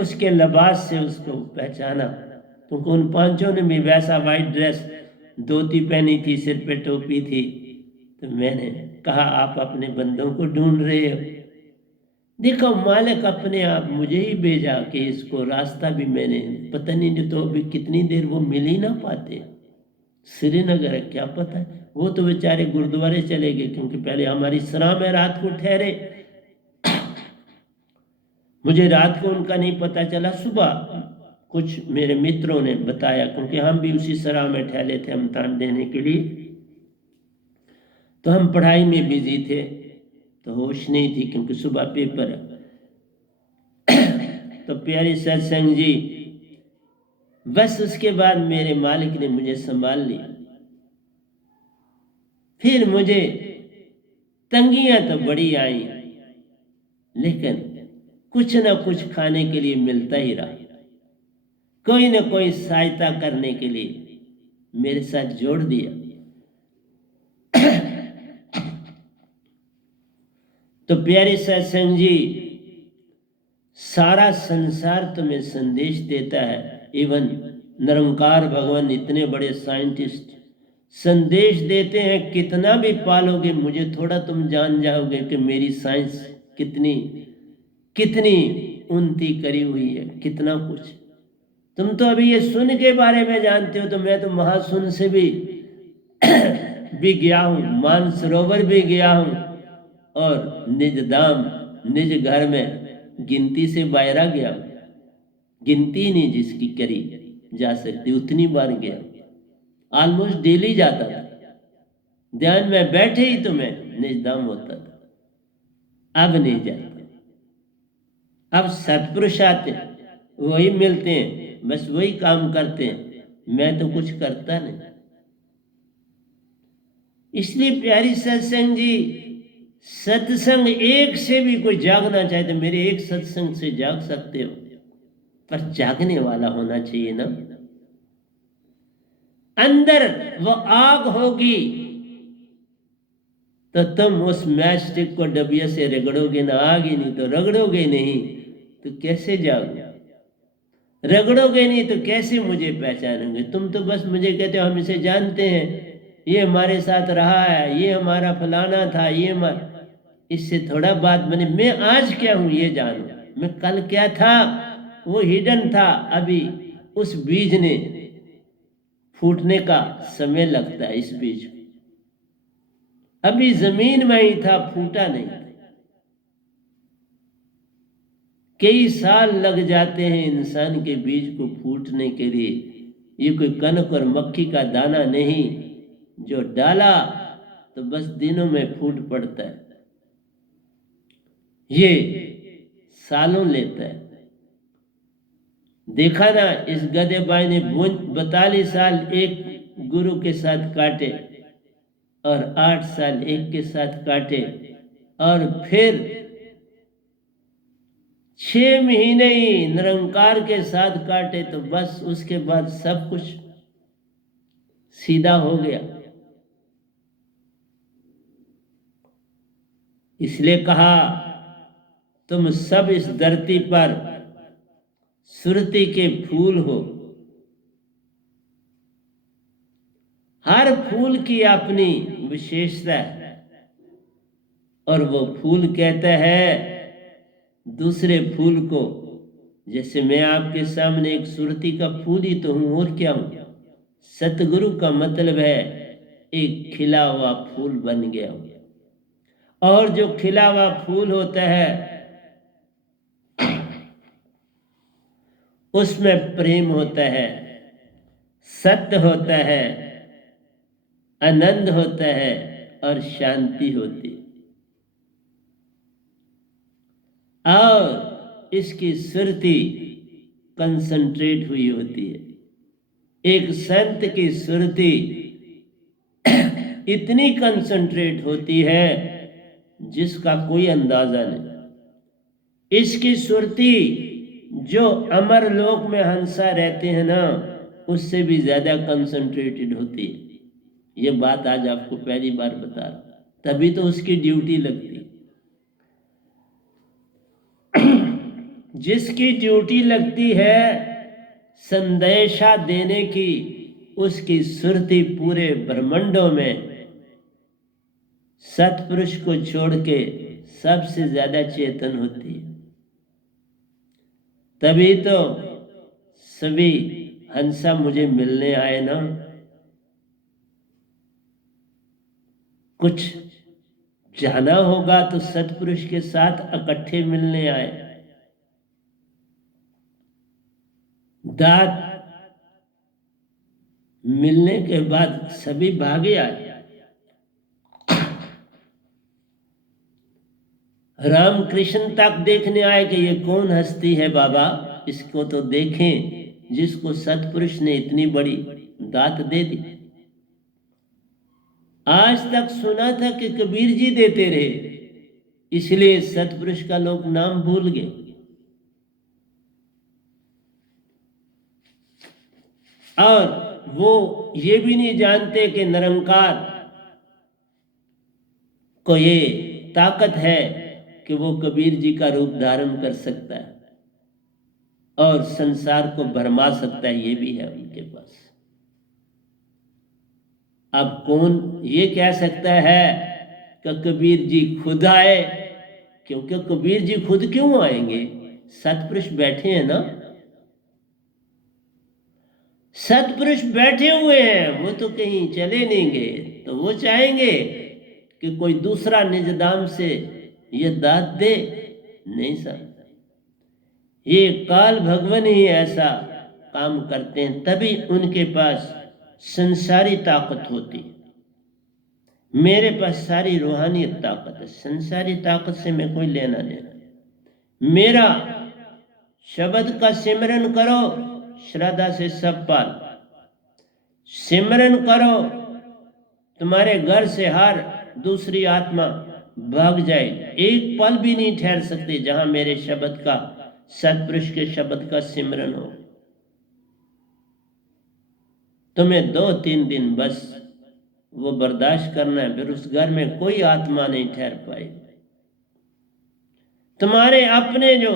उसके लिबास से उसको पहचाना, क्योंकि उन 5 ने भी वैसा वाइट ड्रेस, धोती पहनी थी, सिर पे टोपी थी। तो मैंने कहा आप अपने बंदों को ढूंढ रहे हो? देखो, मालिक अपने आप मुझे ही भेजा कि इसको रास्ता भी मैंने पता नहीं, तो अभी कितनी देर वो मिल ही ना पाते। श्रीनगर है, क्या पता है, वो तो बेचारे गुरुद्वारे चले गए, क्योंकि पहले हमारी सराह में रात को ठहरे। मुझे रात को उनका नहीं पता चला, सुबह कुछ मेरे मित्रों ने बताया, क्योंकि हम भी उसी सराह में ठहरे थे इम्तिहान देने के लिए। तो हम पढ़ाई में बिजी थे, तो होश नहीं थी, क्योंकि सुबह पेपर है। तो प्यारी सत्संग जी, बस उसके बाद मेरे मालिक ने मुझे संभाल लिया। फिर मुझे तंगियां तो बड़ी आई, लेकिन कुछ ना कुछ खाने के लिए मिलता ही रहा। कोई ना कोई सहायता करने के लिए मेरे साथ जोड़ दिया। तो प्यारे सत्संग जी, सारा संसार तुम्हें संदेश देता है। इवन निरंकार भगवान, इतने बड़े साइंटिस्ट संदेश देते हैं, कितना भी पालोगे मुझे थोड़ा तुम जान जाओगे कि मेरी साइंस कितनी कितनी उन्नति करी हुई है, कितना कुछ। तुम तो अभी ये सुन के बारे में जानते हो, तो मैं तो महासुन से भी गया हूं, मानसरोवर भी गया हूं, और निज धाम निज घर में गिनती से बाहर गया, गिनती नहीं जिसकी करी जा सकती, उतनी बार गया। ऑलमोस्ट डेली जाता था, ध्यान में बैठे ही तो मैं निज धाम होता था। अब नहीं जाता। अब सत्पुरुष आते हैं, वही मिलते हैं, बस वही काम करते हैं, मैं तो कुछ करता नहीं। इसलिए प्यारी सत्संग जी, सत्संग एक से भी कोई जागना चाहे तो मेरे एक सत्संग से जाग सकते हो, पर जागने वाला होना चाहिए ना। अंदर वो आग होगी तो तुम उस मैच स्टिक को डबिया से रगड़ोगे ना, आग ही नहीं तो रगड़ोगे नहीं तो कैसे जाओगे? रगड़ोगे नहीं तो कैसे मुझे पहचानोगे? तुम तो बस मुझे कहते हो हम इसे जानते हैं, ये हमारे साथ रहा है, ये हमारा फलाना था, ये हमारा। इससे थोड़ा बात बने। मैं आज क्या हूं ये जानो, मैं कल क्या था वो हिडन था। अभी उस बीज ने फूटने का समय लगता है। इस बीज अभी जमीन में ही था, फूटा नहीं। कई साल लग जाते हैं इंसान के बीज को फूटने के लिए। ये कोई कनक और मक्खी का दाना नहीं, जो डाला तो बस दिनों में फूट पड़ता है। ये सालों लेता है। देखा ना, इस गधे भाई ने 42 साल एक गुरु के साथ काटे और 8 साल एक के साथ काटे, और फिर 6 महीने ही निरंकार के साथ काटे, तो बस उसके बाद सब कुछ सीधा हो गया। इसलिए कहा तुम सब इस धरती पर सुरती के फूल हो। हर फूल की अपनी विशेषता है, और वो फूल कहता है दूसरे फूल को। जैसे मैं आपके सामने एक सुरती का फूल ही तो हूं, और क्या हूं? सतगुरु का मतलब है एक खिला हुआ फूल बन गया हूं। और जो खिला हुआ फूल होता है उसमें प्रेम होता है, सत्य होता है, आनंद होता है और शांति होती है। और इसकी सुरती कंसंट्रेट हुई होती है। एक संत की सुरती इतनी कंसंट्रेट होती है जिसका कोई अंदाजा नहीं। इसकी सुरती जो अमर लोक में हंसा रहते हैं ना, उससे भी ज्यादा कंसंट्रेटेड होती है। ये बात आज आपको पहली बार बता रहा, तभी तो उसकी ड्यूटी लगती। जिसकी ड्यूटी लगती है संदेशा देने की, उसकी सुरती पूरे ब्रह्मांडों में सतपुरुष को छोड़ के सबसे ज्यादा चेतन होती है। तभी तो सभी हंसा मुझे मिलने आए ना। कुछ जाना होगा तो सतपुरुष के साथ इकट्ठे मिलने आए। दांत मिलने के बाद सभी भागे आए। रामकृष्ण तक देखने आए कि ये कौन हस्ती है बाबा, इसको तो देखें जिसको सतपुरुष ने इतनी बड़ी दात दे दी। आज तक सुना था कि कबीर जी देते रहे, इसलिए सतपुरुष का लोग नाम भूल गए। और वो ये भी नहीं जानते कि निरंकार को ये ताकत है कि वो कबीर जी का रूप धारण कर सकता है और संसार को भरमा सकता है। ये भी है उनके पास। अब कौन ये कह सकता है कि कबीर जी खुद आए? क्योंकि कबीर जी खुद क्यों आएंगे? सतपुरुष बैठे हैं ना, सतपुरुष बैठे हुए हैं, वो तो कहीं चले नहीं गए। तो वो चाहेंगे कि कोई दूसरा निजदाम से ये दात दे? नहीं सर, ये काल भगवान ही ऐसा काम करते हैं, तभी उनके पास संसारी ताकत होती। मेरे पास सारी रूहानी ताकत है, संसारी ताकत से मैं कोई लेना देना। मेरा शब्द का सिमरन करो, श्रद्धा से सब पाल। सिमरन करो, तुम्हारे घर से हर दूसरी आत्मा भाग जाए। एक पल भी नहीं ठहर सकते जहां मेरे शब्द का, सतपुरुष के शब्द का सिमरन हो। तुम्हें 2-3 दिन बस वो बर्दाश्त करना है, फिर उस घर में कोई आत्मा नहीं ठहर पाई। तुम्हारे अपने जो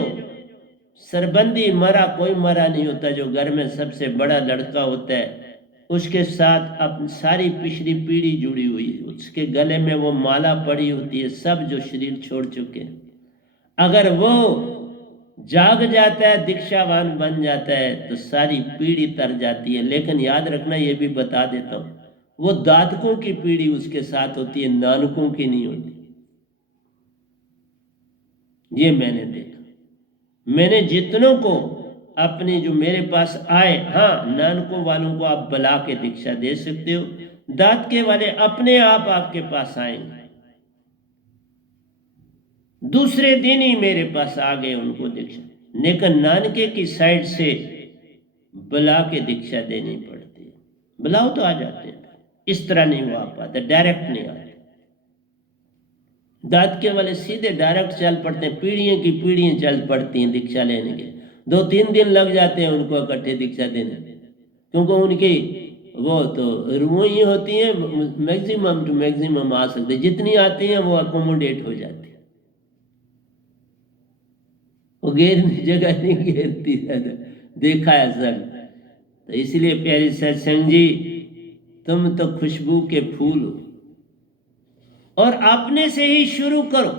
सरबंदी मरा कोई मरा नहीं होता। जो घर में सबसे बड़ा लड़का होता है उसके साथ अपनी सारी पिछली पीढ़ी जुड़ी हुई है, उसके गले में वो माला पड़ी होती है, सब जो शरीर छोड़ चुके हैं। अगर वो जाग जाता है, दीक्षावान बन जाता है, तो सारी पीढ़ी तर जाती है। लेकिन याद रखना, ये भी बता देता हूं, वो दादकों की पीढ़ी उसके साथ होती है, नानकों की नहीं होती। ये मैंने देखा। मैंने जितनों को अपने जो मेरे पास आए, हाँ, नानकों वालों को आप बुला के दीक्षा दे सकते हो, दादके वाले अपने आप आपके पास आएंगे। दूसरे दिन ही मेरे पास आ गए उनको दीक्षा, लेकिन नानके की साइड से बुला के दीक्षा देनी पड़ती है। बुलाओ तो आ जाते हैं, इस तरह नहीं वो आ पाते, डायरेक्ट नहीं आते। दादके वाले सीधे डायरेक्ट चल पड़ते हैं, पीढ़ियों की पीढ़ियां चल पड़ती हैं दीक्षा लेने के। 2-3 दिन लग जाते हैं उनको इकट्ठे दीक्षा देने, क्योंकि उनकी वो तो रूहें होती हैं, मैक्सिमम टू मैक्सिमम आ सकते, जितनी आती हैं वो अकोमोडेट हो जाती है, वो घेरने जगह नहीं घेरती है। देखा है सर। तो इसलिए प्यारे सत्संग जी, तुम तो खुशबू के फूल हो, और अपने से ही शुरू करो,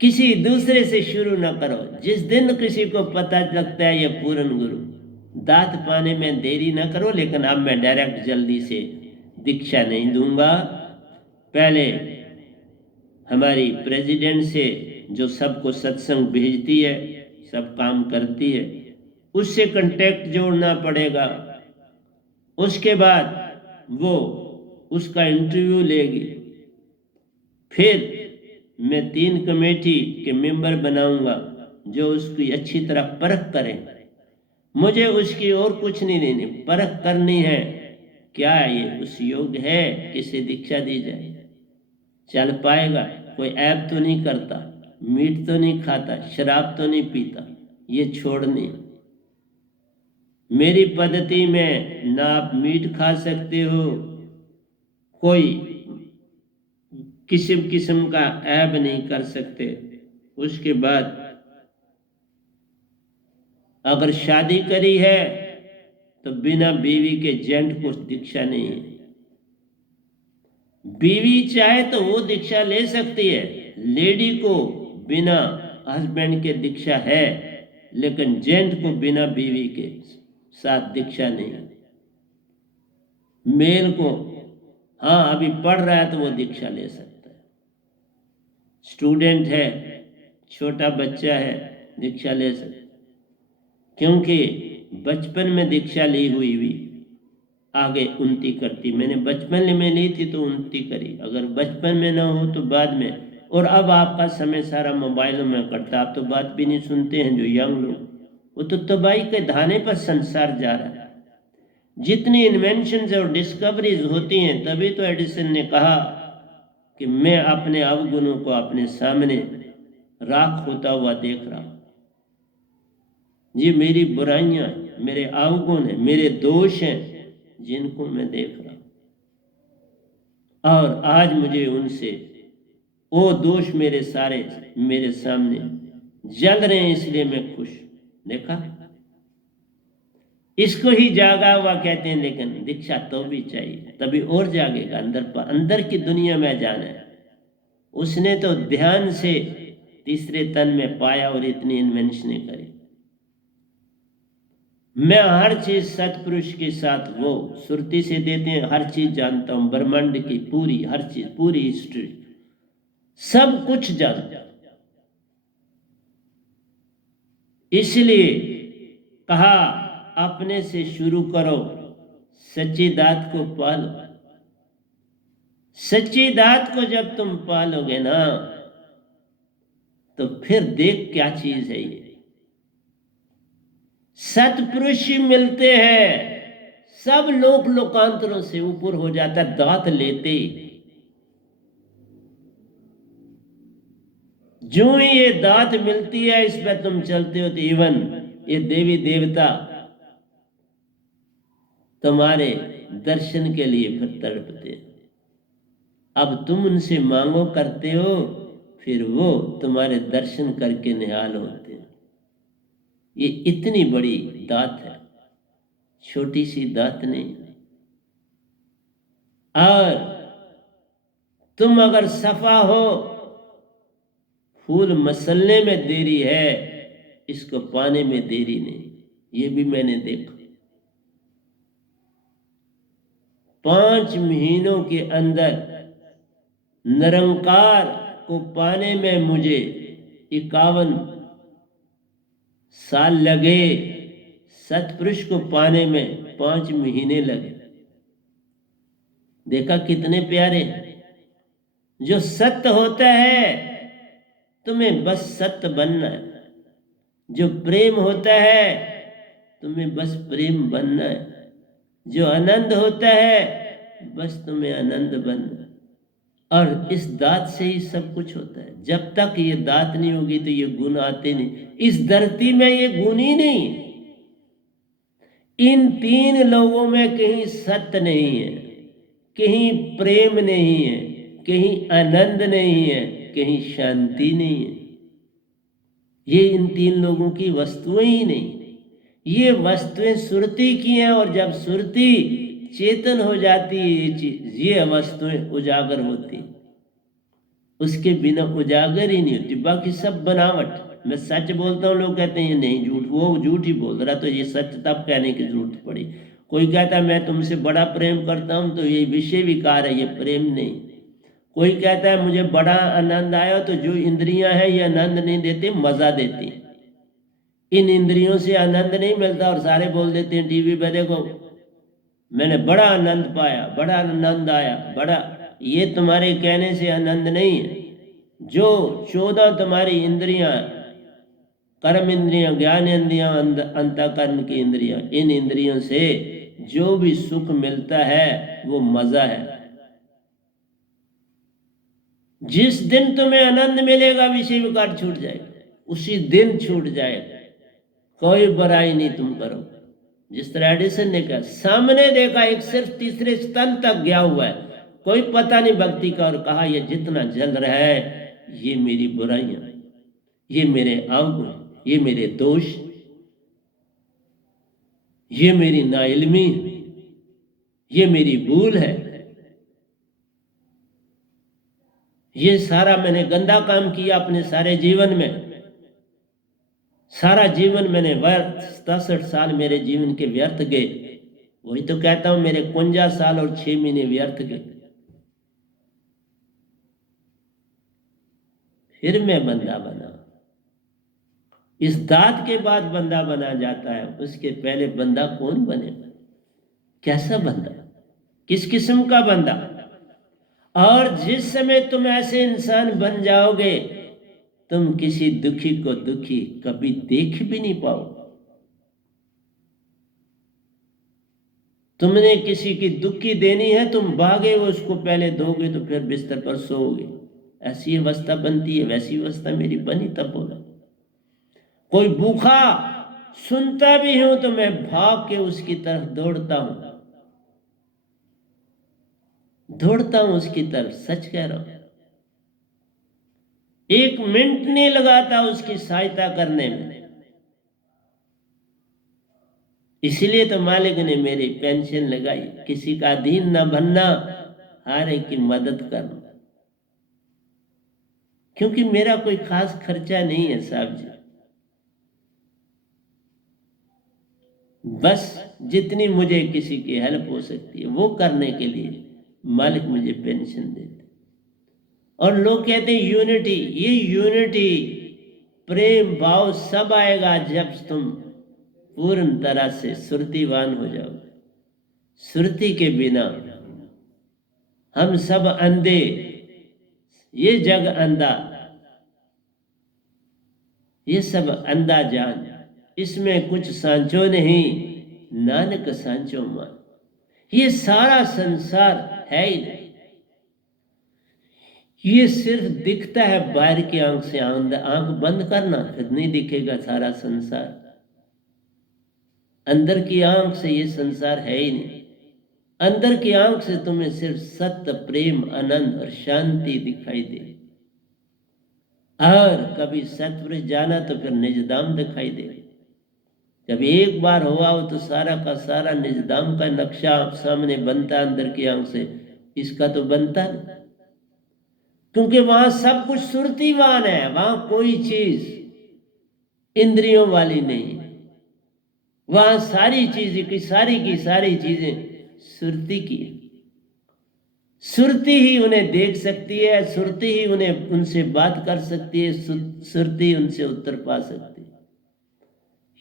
किसी दूसरे से शुरू ना करो। जिस दिन किसी को पता लगता है ये पूर्ण गुरु, दात पाने में देरी ना करो। लेकिन अब मैं डायरेक्ट जल्दी से दीक्षा नहीं दूंगा, पहले हमारी प्रेसिडेंट से, जो सबको सत्संग भेजती है, सब काम करती है, उससे कांटेक्ट जोड़ना पड़ेगा। उसके बाद वो उसका इंटरव्यू लेगी, फिर मैं 3 कमेटी के मेंबर बनाऊंगा जो उसकी अच्छी तरह परख करें। मुझे उसकी और कुछ नहीं लेनी, परख करनी है, क्या ये उस योग्य है किसे दीक्षा दी जाए, चल पाएगा, कोई ऐप तो नहीं करता, मीट तो नहीं खाता, शराब तो नहीं पीता, ये छोड़नी। मेरी पद्धति में ना आप मीट खा सकते हो, कोई किस्म किस्म का ऐब नहीं कर सकते। उसके बाद अगर शादी करी है तो बिना बीवी के जेंट को दीक्षा नहीं है। बीवी चाहे तो वो दीक्षा ले सकती है, लेडी को बिना हस्बैंड के दीक्षा है, लेकिन जेंट को बिना बीवी के साथ दीक्षा नहीं। मेल को हाँ अभी पढ़ रहा है तो वो दीक्षा ले सकता है, स्टूडेंट है, छोटा बच्चा है, दीक्षा ले सकता है। क्योंकि बचपन में दीक्षा ली हुई भी आगे उन्नति करती। मैंने बचपन में ली थी तो उन्नति करी, अगर बचपन में ना हो तो बाद में। और अब आपका समय सारा मोबाइलों में कटता, आप तो बात भी नहीं सुनते हैं जो यंग लोग, वो तो तबाही के धाने पर संसार जा रहा है। जितनी इन्वेंशंस और डिस्कवरीज होती हैं, तभी तो एडिसन ने कहा कि मैं अपने अवगुणों को अपने सामने राख होता हुआ देख रहा हूं। ये मेरी बुराइयां, मेरे अवगुण हैं, मेरे दोष हैं, जिनको मैं देख रहा हूं। और आज मुझे उनसे वो दोष मेरे सारे मेरे सामने जल रहे हैं, इसलिए मैं खुश। देखा, इसको ही जागा हुआ कहते हैं। लेकिन दीक्षा तो भी चाहिए, तभी और जागेगा, अंदर पर अंदर की दुनिया में जाना है। उसने तो ध्यान से तीसरे तन में पाया और इतनी इन्वेंशनें करी। मैं हर चीज सतपुरुष के साथ वो सुरती से देते हैं, हर चीज जानता हूं, ब्रह्मांड की पूरी हर चीज, पूरी हिस्ट्री, सब कुछ जानता हूं। इसलिए कहा अपने से शुरू करो, सच्ची दात को पालो। सच्ची दात को जब तुम पालोगे ना, तो फिर देख क्या चीज है ये। सतपुरुष मिलते हैं, सब लोक लोकांतरों से ऊपर हो जाता दात लेते। जो ही ये दात मिलती है, इस पर तुम चलते हो, तो इवन ये देवी देवता तुम्हारे दर्शन के लिए फिर तड़पते। अब तुम उनसे मांगो करते हो, फिर वो तुम्हारे दर्शन करके निहाल होते हैं। ये इतनी बड़ी दात है, छोटी सी दात नहीं। और तुम अगर सफा हो, फूल मसलने में देरी है, इसको पाने में देरी नहीं। ये भी मैंने देखा। 5 महीनों के अंदर निरंकार को पाने में मुझे 51 साल लगे, सतपुरुष को पाने में 5 महीने लगे। देखा कितने प्यारे। जो सत्य होता है, तुम्हें बस सत्य बनना है। जो प्रेम होता है, तुम्हें बस प्रेम बनना है। जो आनंद होता है, बस तुम्हें आनंद बनना है। और इस दात से ही सब कुछ होता है। जब तक ये दात नहीं होगी तो ये गुण आते नहीं। इस धरती में ये गुण ही नहीं। इन 3 लोगों में कहीं सत्य नहीं है, कहीं प्रेम नहीं है, कहीं आनंद नहीं है, कहीं शांति नहीं है। ये इन 3 लोगों की वस्तुएं ही नहीं। ये वस्तुएं सुरती की हैं, और जब सुरती चेतन हो जाती है, ये चीज, ये वस्तुएं उजागर होती। उसके बिना उजागर ही नहीं होती। बाकी सब बनावट। मैं सच बोलता हूँ, लोग कहते हैं ये नहीं, झूठ। वो झूठ ही बोल रहा, तो ये सच तब कहने की जरूरत पड़ी। कोई कहता है मैं तुमसे बड़ा प्रेम करता हूँ, तो ये विषय विकार है, ये प्रेम नहीं। कोई कहता है मुझे बड़ा आनंद आया, तो जो इंद्रियां हैं ये आनंद नहीं देती, मजा देती। इन इंद्रियों से आनंद नहीं मिलता, और सारे बोल देते हैं टीवी पे, देखो मैंने बड़ा आनंद पाया, बड़ा आनंद आया, बड़ा। ये तुम्हारे कहने से आनंद नहीं है। जो 14 तुम्हारी इंद्रियां, कर्म इंद्रियां, ज्ञान इंद्रियां, अंतःकरण की इंद्रियां, इन इंद्रियों से जो भी सुख मिलता है वो मजा है। जिस दिन तुम्हें आनंद मिलेगा, विषय विकार छूट जाएगा, उसी दिन छूट जाएगा। कोई बुराई नहीं तुम करो। जिस तरह एडिसन ने कहा, सामने देखा एक सिर्फ तीसरे स्तन तक गया हुआ है, कोई पता नहीं भक्ति का, और कहा ये जितना जल रहा है ये मेरी बुराइयां, ये मेरे अवगुण, ये मेरे दोष, ये मेरी नाइल्मी, ये मेरी भूल है, ये सारा मैंने गंदा काम किया अपने सारे जीवन में। सारा जीवन मैंने व्यर्थ, 67 साल मेरे जीवन के व्यर्थ गए। वही तो कहता हूं, मेरे 51 साल और 6 महीने व्यर्थ गए। फिर मैं बंदा बना। इस दात के बाद बंदा बना जाता है, उसके पहले बंदा कौन बने? कैसा बंदा, किस किस्म का बंदा? और जिस समय तुम ऐसे इंसान बन जाओगे, तुम किसी दुखी को दुखी कभी देख भी नहीं पाओ। तुमने किसी की दुखी देनी है, तुम भागे उसको पहले दोगे, तो फिर बिस्तर पर सोओगे। ऐसी अवस्था बनती है। वैसी अवस्था मेरी बनी तब होगा। कोई भूखा सुनता भी हूं तो मैं भाग के उसकी तरफ दौड़ता हूं, दौड़ता हूं उसकी तरफ। सच कह रहा हूं, 1 मिनट नहीं लगाता उसकी सहायता करने में। इसलिए तो मालिक ने मेरी पेंशन लगाई, किसी का अधीन न बनना, हर एक की मदद करना। क्योंकि मेरा कोई खास खर्चा नहीं है साहब जी। बस जितनी मुझे किसी की हेल्प हो सकती है वो करने के लिए मालिक मुझे पेंशन देते। और लोग कहते हैं यूनिटी, ये यूनिटी, प्रेम भाव सब आएगा जब तुम पूर्ण तरह से सुरतिवान हो जाओगे। सुरति के बिना हम सब अंधे, ये जग अंधा, ये सब अंधा जान, इसमें कुछ सांचो नहीं, नानक सांचो मान। ये सारा संसार है ही नहीं। ये सिर्फ दिखता है बाहर की आंख से। आंख बंद करना, फिर नहीं दिखेगा सारा संसार। अंदर की आंख से ये संसार है ही नहीं। अंदर की आंख से तुम्हें सिर्फ सत्य, प्रेम, आनंद और शांति दिखाई दे। और कभी सतपुरुष जाना तो फिर निजधाम दिखाई दे। जब एक बार हुआ हो तो सारा का सारा निजधाम का नक्शा सामने बनता अंदर की आंख से, इसका तो बनता नहीं, क्योंकि वहां सब कुछ सुरतिवान है, वहां कोई चीज इंद्रियों वाली नहीं, वहां सारी चीजें की सारी चीजें सुरती की। सुरती ही उन्हें देख सकती है, सुरती ही उन्हें उनसे बात कर सकती है, सुरती उनसे उत्तर पा सकती है।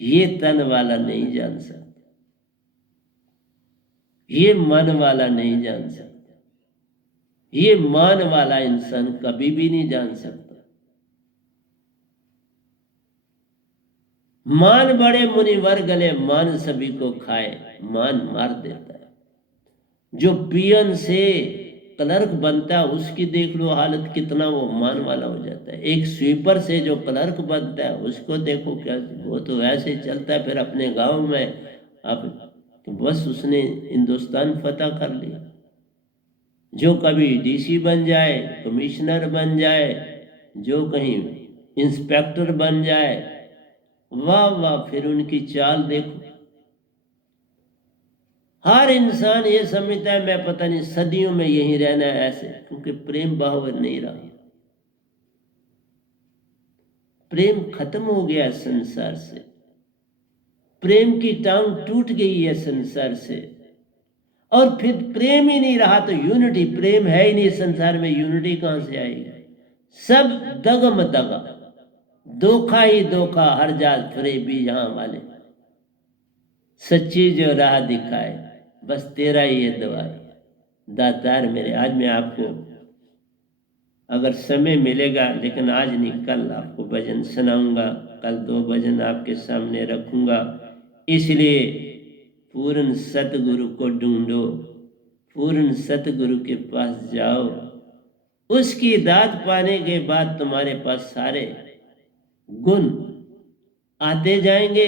ये तन वाला नहीं जान सकता, ये मन वाला नहीं जान सकता, ये मान वाला इंसान कभी भी नहीं जान सकता। मान बड़े मुनिवर गले, मान सभी को खाए, मान मार देता है। जो पियन से क्लर्क बनता है उसकी देख लो हालत, कितना वो मान वाला हो जाता है। एक स्वीपर से जो क्लर्क बनता है उसको देखो क्या, वो तो ऐसे चलता है फिर अपने गांव में, अब तो बस उसने हिंदुस्तान फतह कर लिया। जो कभी डीसी बन जाए, कमिश्नर बन जाए, जो कहीं इंस्पेक्टर बन जाए, वाह वाह, फिर उनकी चाल देखो। हर इंसान ये समझता है मैं पता नहीं सदियों में यहीं रहना है ऐसे, क्योंकि प्रेम भाव नहीं रहा, प्रेम खत्म हो गया संसार से, प्रेम की टांग टूट गई है संसार से। और फिर प्रेम ही नहीं रहा तो यूनिटी, प्रेम है ही नहीं संसार में, यूनिटी कहां से आएगी? सब दगम दगा, धोखा ही धोखा, हर जात फरेबी यहां वाले, सच्ची जो राह दिखाए बस तेरा ही ये दुआ है दातार मेरे। आज मैं आपको अगर समय मिलेगा, लेकिन आज नहीं कल आपको भजन सुनाऊंगा, कल 2 भजन आपके सामने रखूंगा। इसलिए पूर्ण सतगुरु को ढूंढो, पूर्ण सतगुरु के पास जाओ, उसकी दात पाने के बाद तुम्हारे पास सारे गुण आते जाएंगे,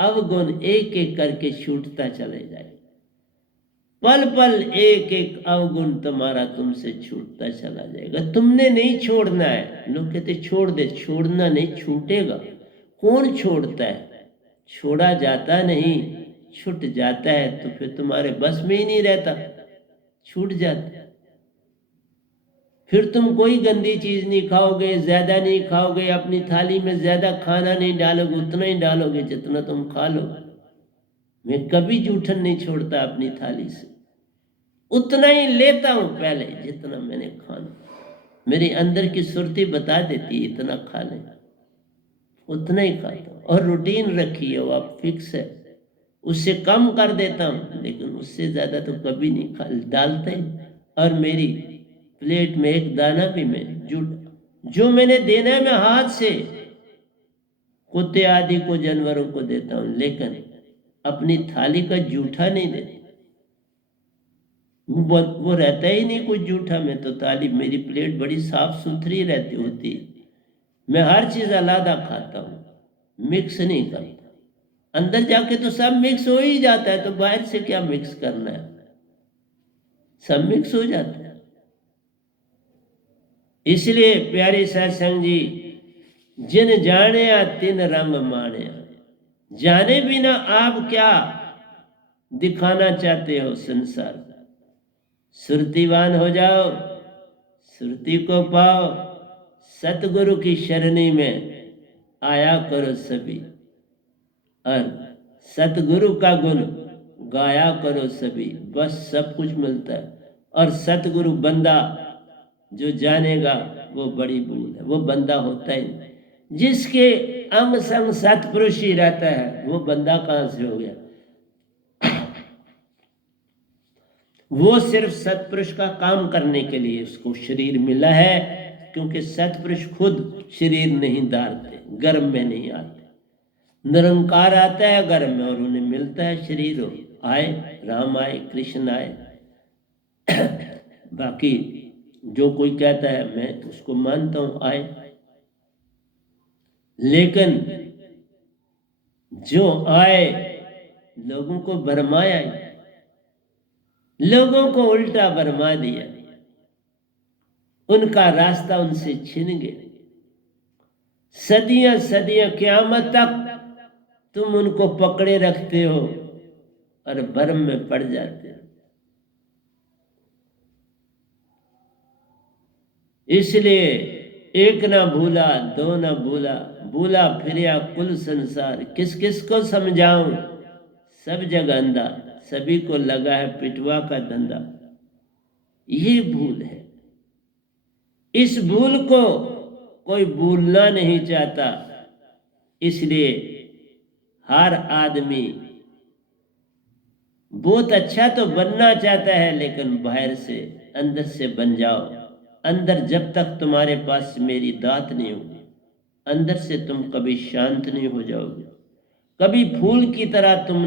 अवगुण एक एक करके छूटता चले जाएगा। पल पल एक एक अवगुण तुम्हारा तुमसे छूटता चला जाएगा। तुमने नहीं छोड़ना है। लोग कहते छोड़ दे, छोड़ना नहीं, छूटेगा। कौन छोड़ता है? छोड़ा जाता नहीं, छूट जाता है तो फिर तुम्हारे बस में ही नहीं रहता, छूट जाता। फिर तुम कोई गंदी चीज नहीं खाओगे, ज्यादा नहीं खाओगे, अपनी थाली में ज्यादा खाना नहीं डालोगे, उतना ही डालोगे जितना तुम खा लो। मैं कभी जूठन नहीं छोड़ता अपनी थाली से, उतना ही लेता हूं पहले जितना मैंने खाना। मेरी अंदर की सुरती बता देती इतना खा ले, उतना ही खाता हूं। और रूटीन रखी है वो अब फिक्स है, उससे कम कर देता हूं, लेकिन उससे ज्यादा तो कभी नहीं खा डालता ही। और मेरी प्लेट में एक दाना भी मैं जो मैंने देना है मैं हाथ से कुत्ते आदि को, जानवरों को देता हूं, लेकिन अपनी थाली का जूठा नहीं देता। वो रहता ही नहीं कुछ जूठा में, तो थाली मेरी प्लेट बड़ी साफ सुथरी रहती होती। मैं हर चीज अलग खाता हूँ, मिक्स नहीं करता। अंदर जाके तो सब मिक्स हो ही जाता है, तो बाहर से क्या मिक्स करना है, सब मिक्स हो जाता है। इसलिए प्यारे सत्संग जी, जिन जाने तिन रंग माने, जाने बिना आप क्या दिखाना चाहते हो संसार? सुरतिवान हो जाओ, सुरति को पाओ, सतगुरु की शरणी में आया करो सभी, और सतगुरु का गुण गाया करो सभी, बस सब कुछ मिलता है। और सतगुरु बंदा जो जानेगा वो बड़ी भूल है, वो बंदा होता ही नहीं। जिसके अंग संग सतपुरुष ही रहता है वो बंदा कहां से हो गया? वो सिर्फ सतपुरुष का काम करने के लिए उसको शरीर मिला है, क्योंकि सतपुरुष खुद शरीर नहीं धारते, गर्भ में नहीं आते। निरंकार आता है गर्भ में और उन्हें मिलता है शरीर, आए राम आए, कृष्ण आए। बाकी जो कोई कहता है मैं उसको मानता हूं आए, लेकिन जो आए लोगों को भरमाया, लोगों को उल्टा भरमा दिया, उनका रास्ता उनसे छिन गया। सदियां सदियां क़यामत तक तुम उनको पकड़े रखते हो और भ्रम में पड़ जाते हो। इसलिए एक ना भूला, दो ना भूला, भूला फिरिया कुल संसार। किस किस को समझाऊं, सब जग अंधा, सभी को लगा है पिटवा का धंधा। ये भूल है। इस भूल को कोई भूलना नहीं चाहता, इसलिए हर आदमी बहुत अच्छा तो बनना चाहता है, लेकिन बाहर से, अंदर से बन जाओ। अंदर जब तक तुम्हारे पास मेरी दात नहीं होगी, अंदर से तुम कभी शांत नहीं हो जाओगे। कभी फूल की तरह तुम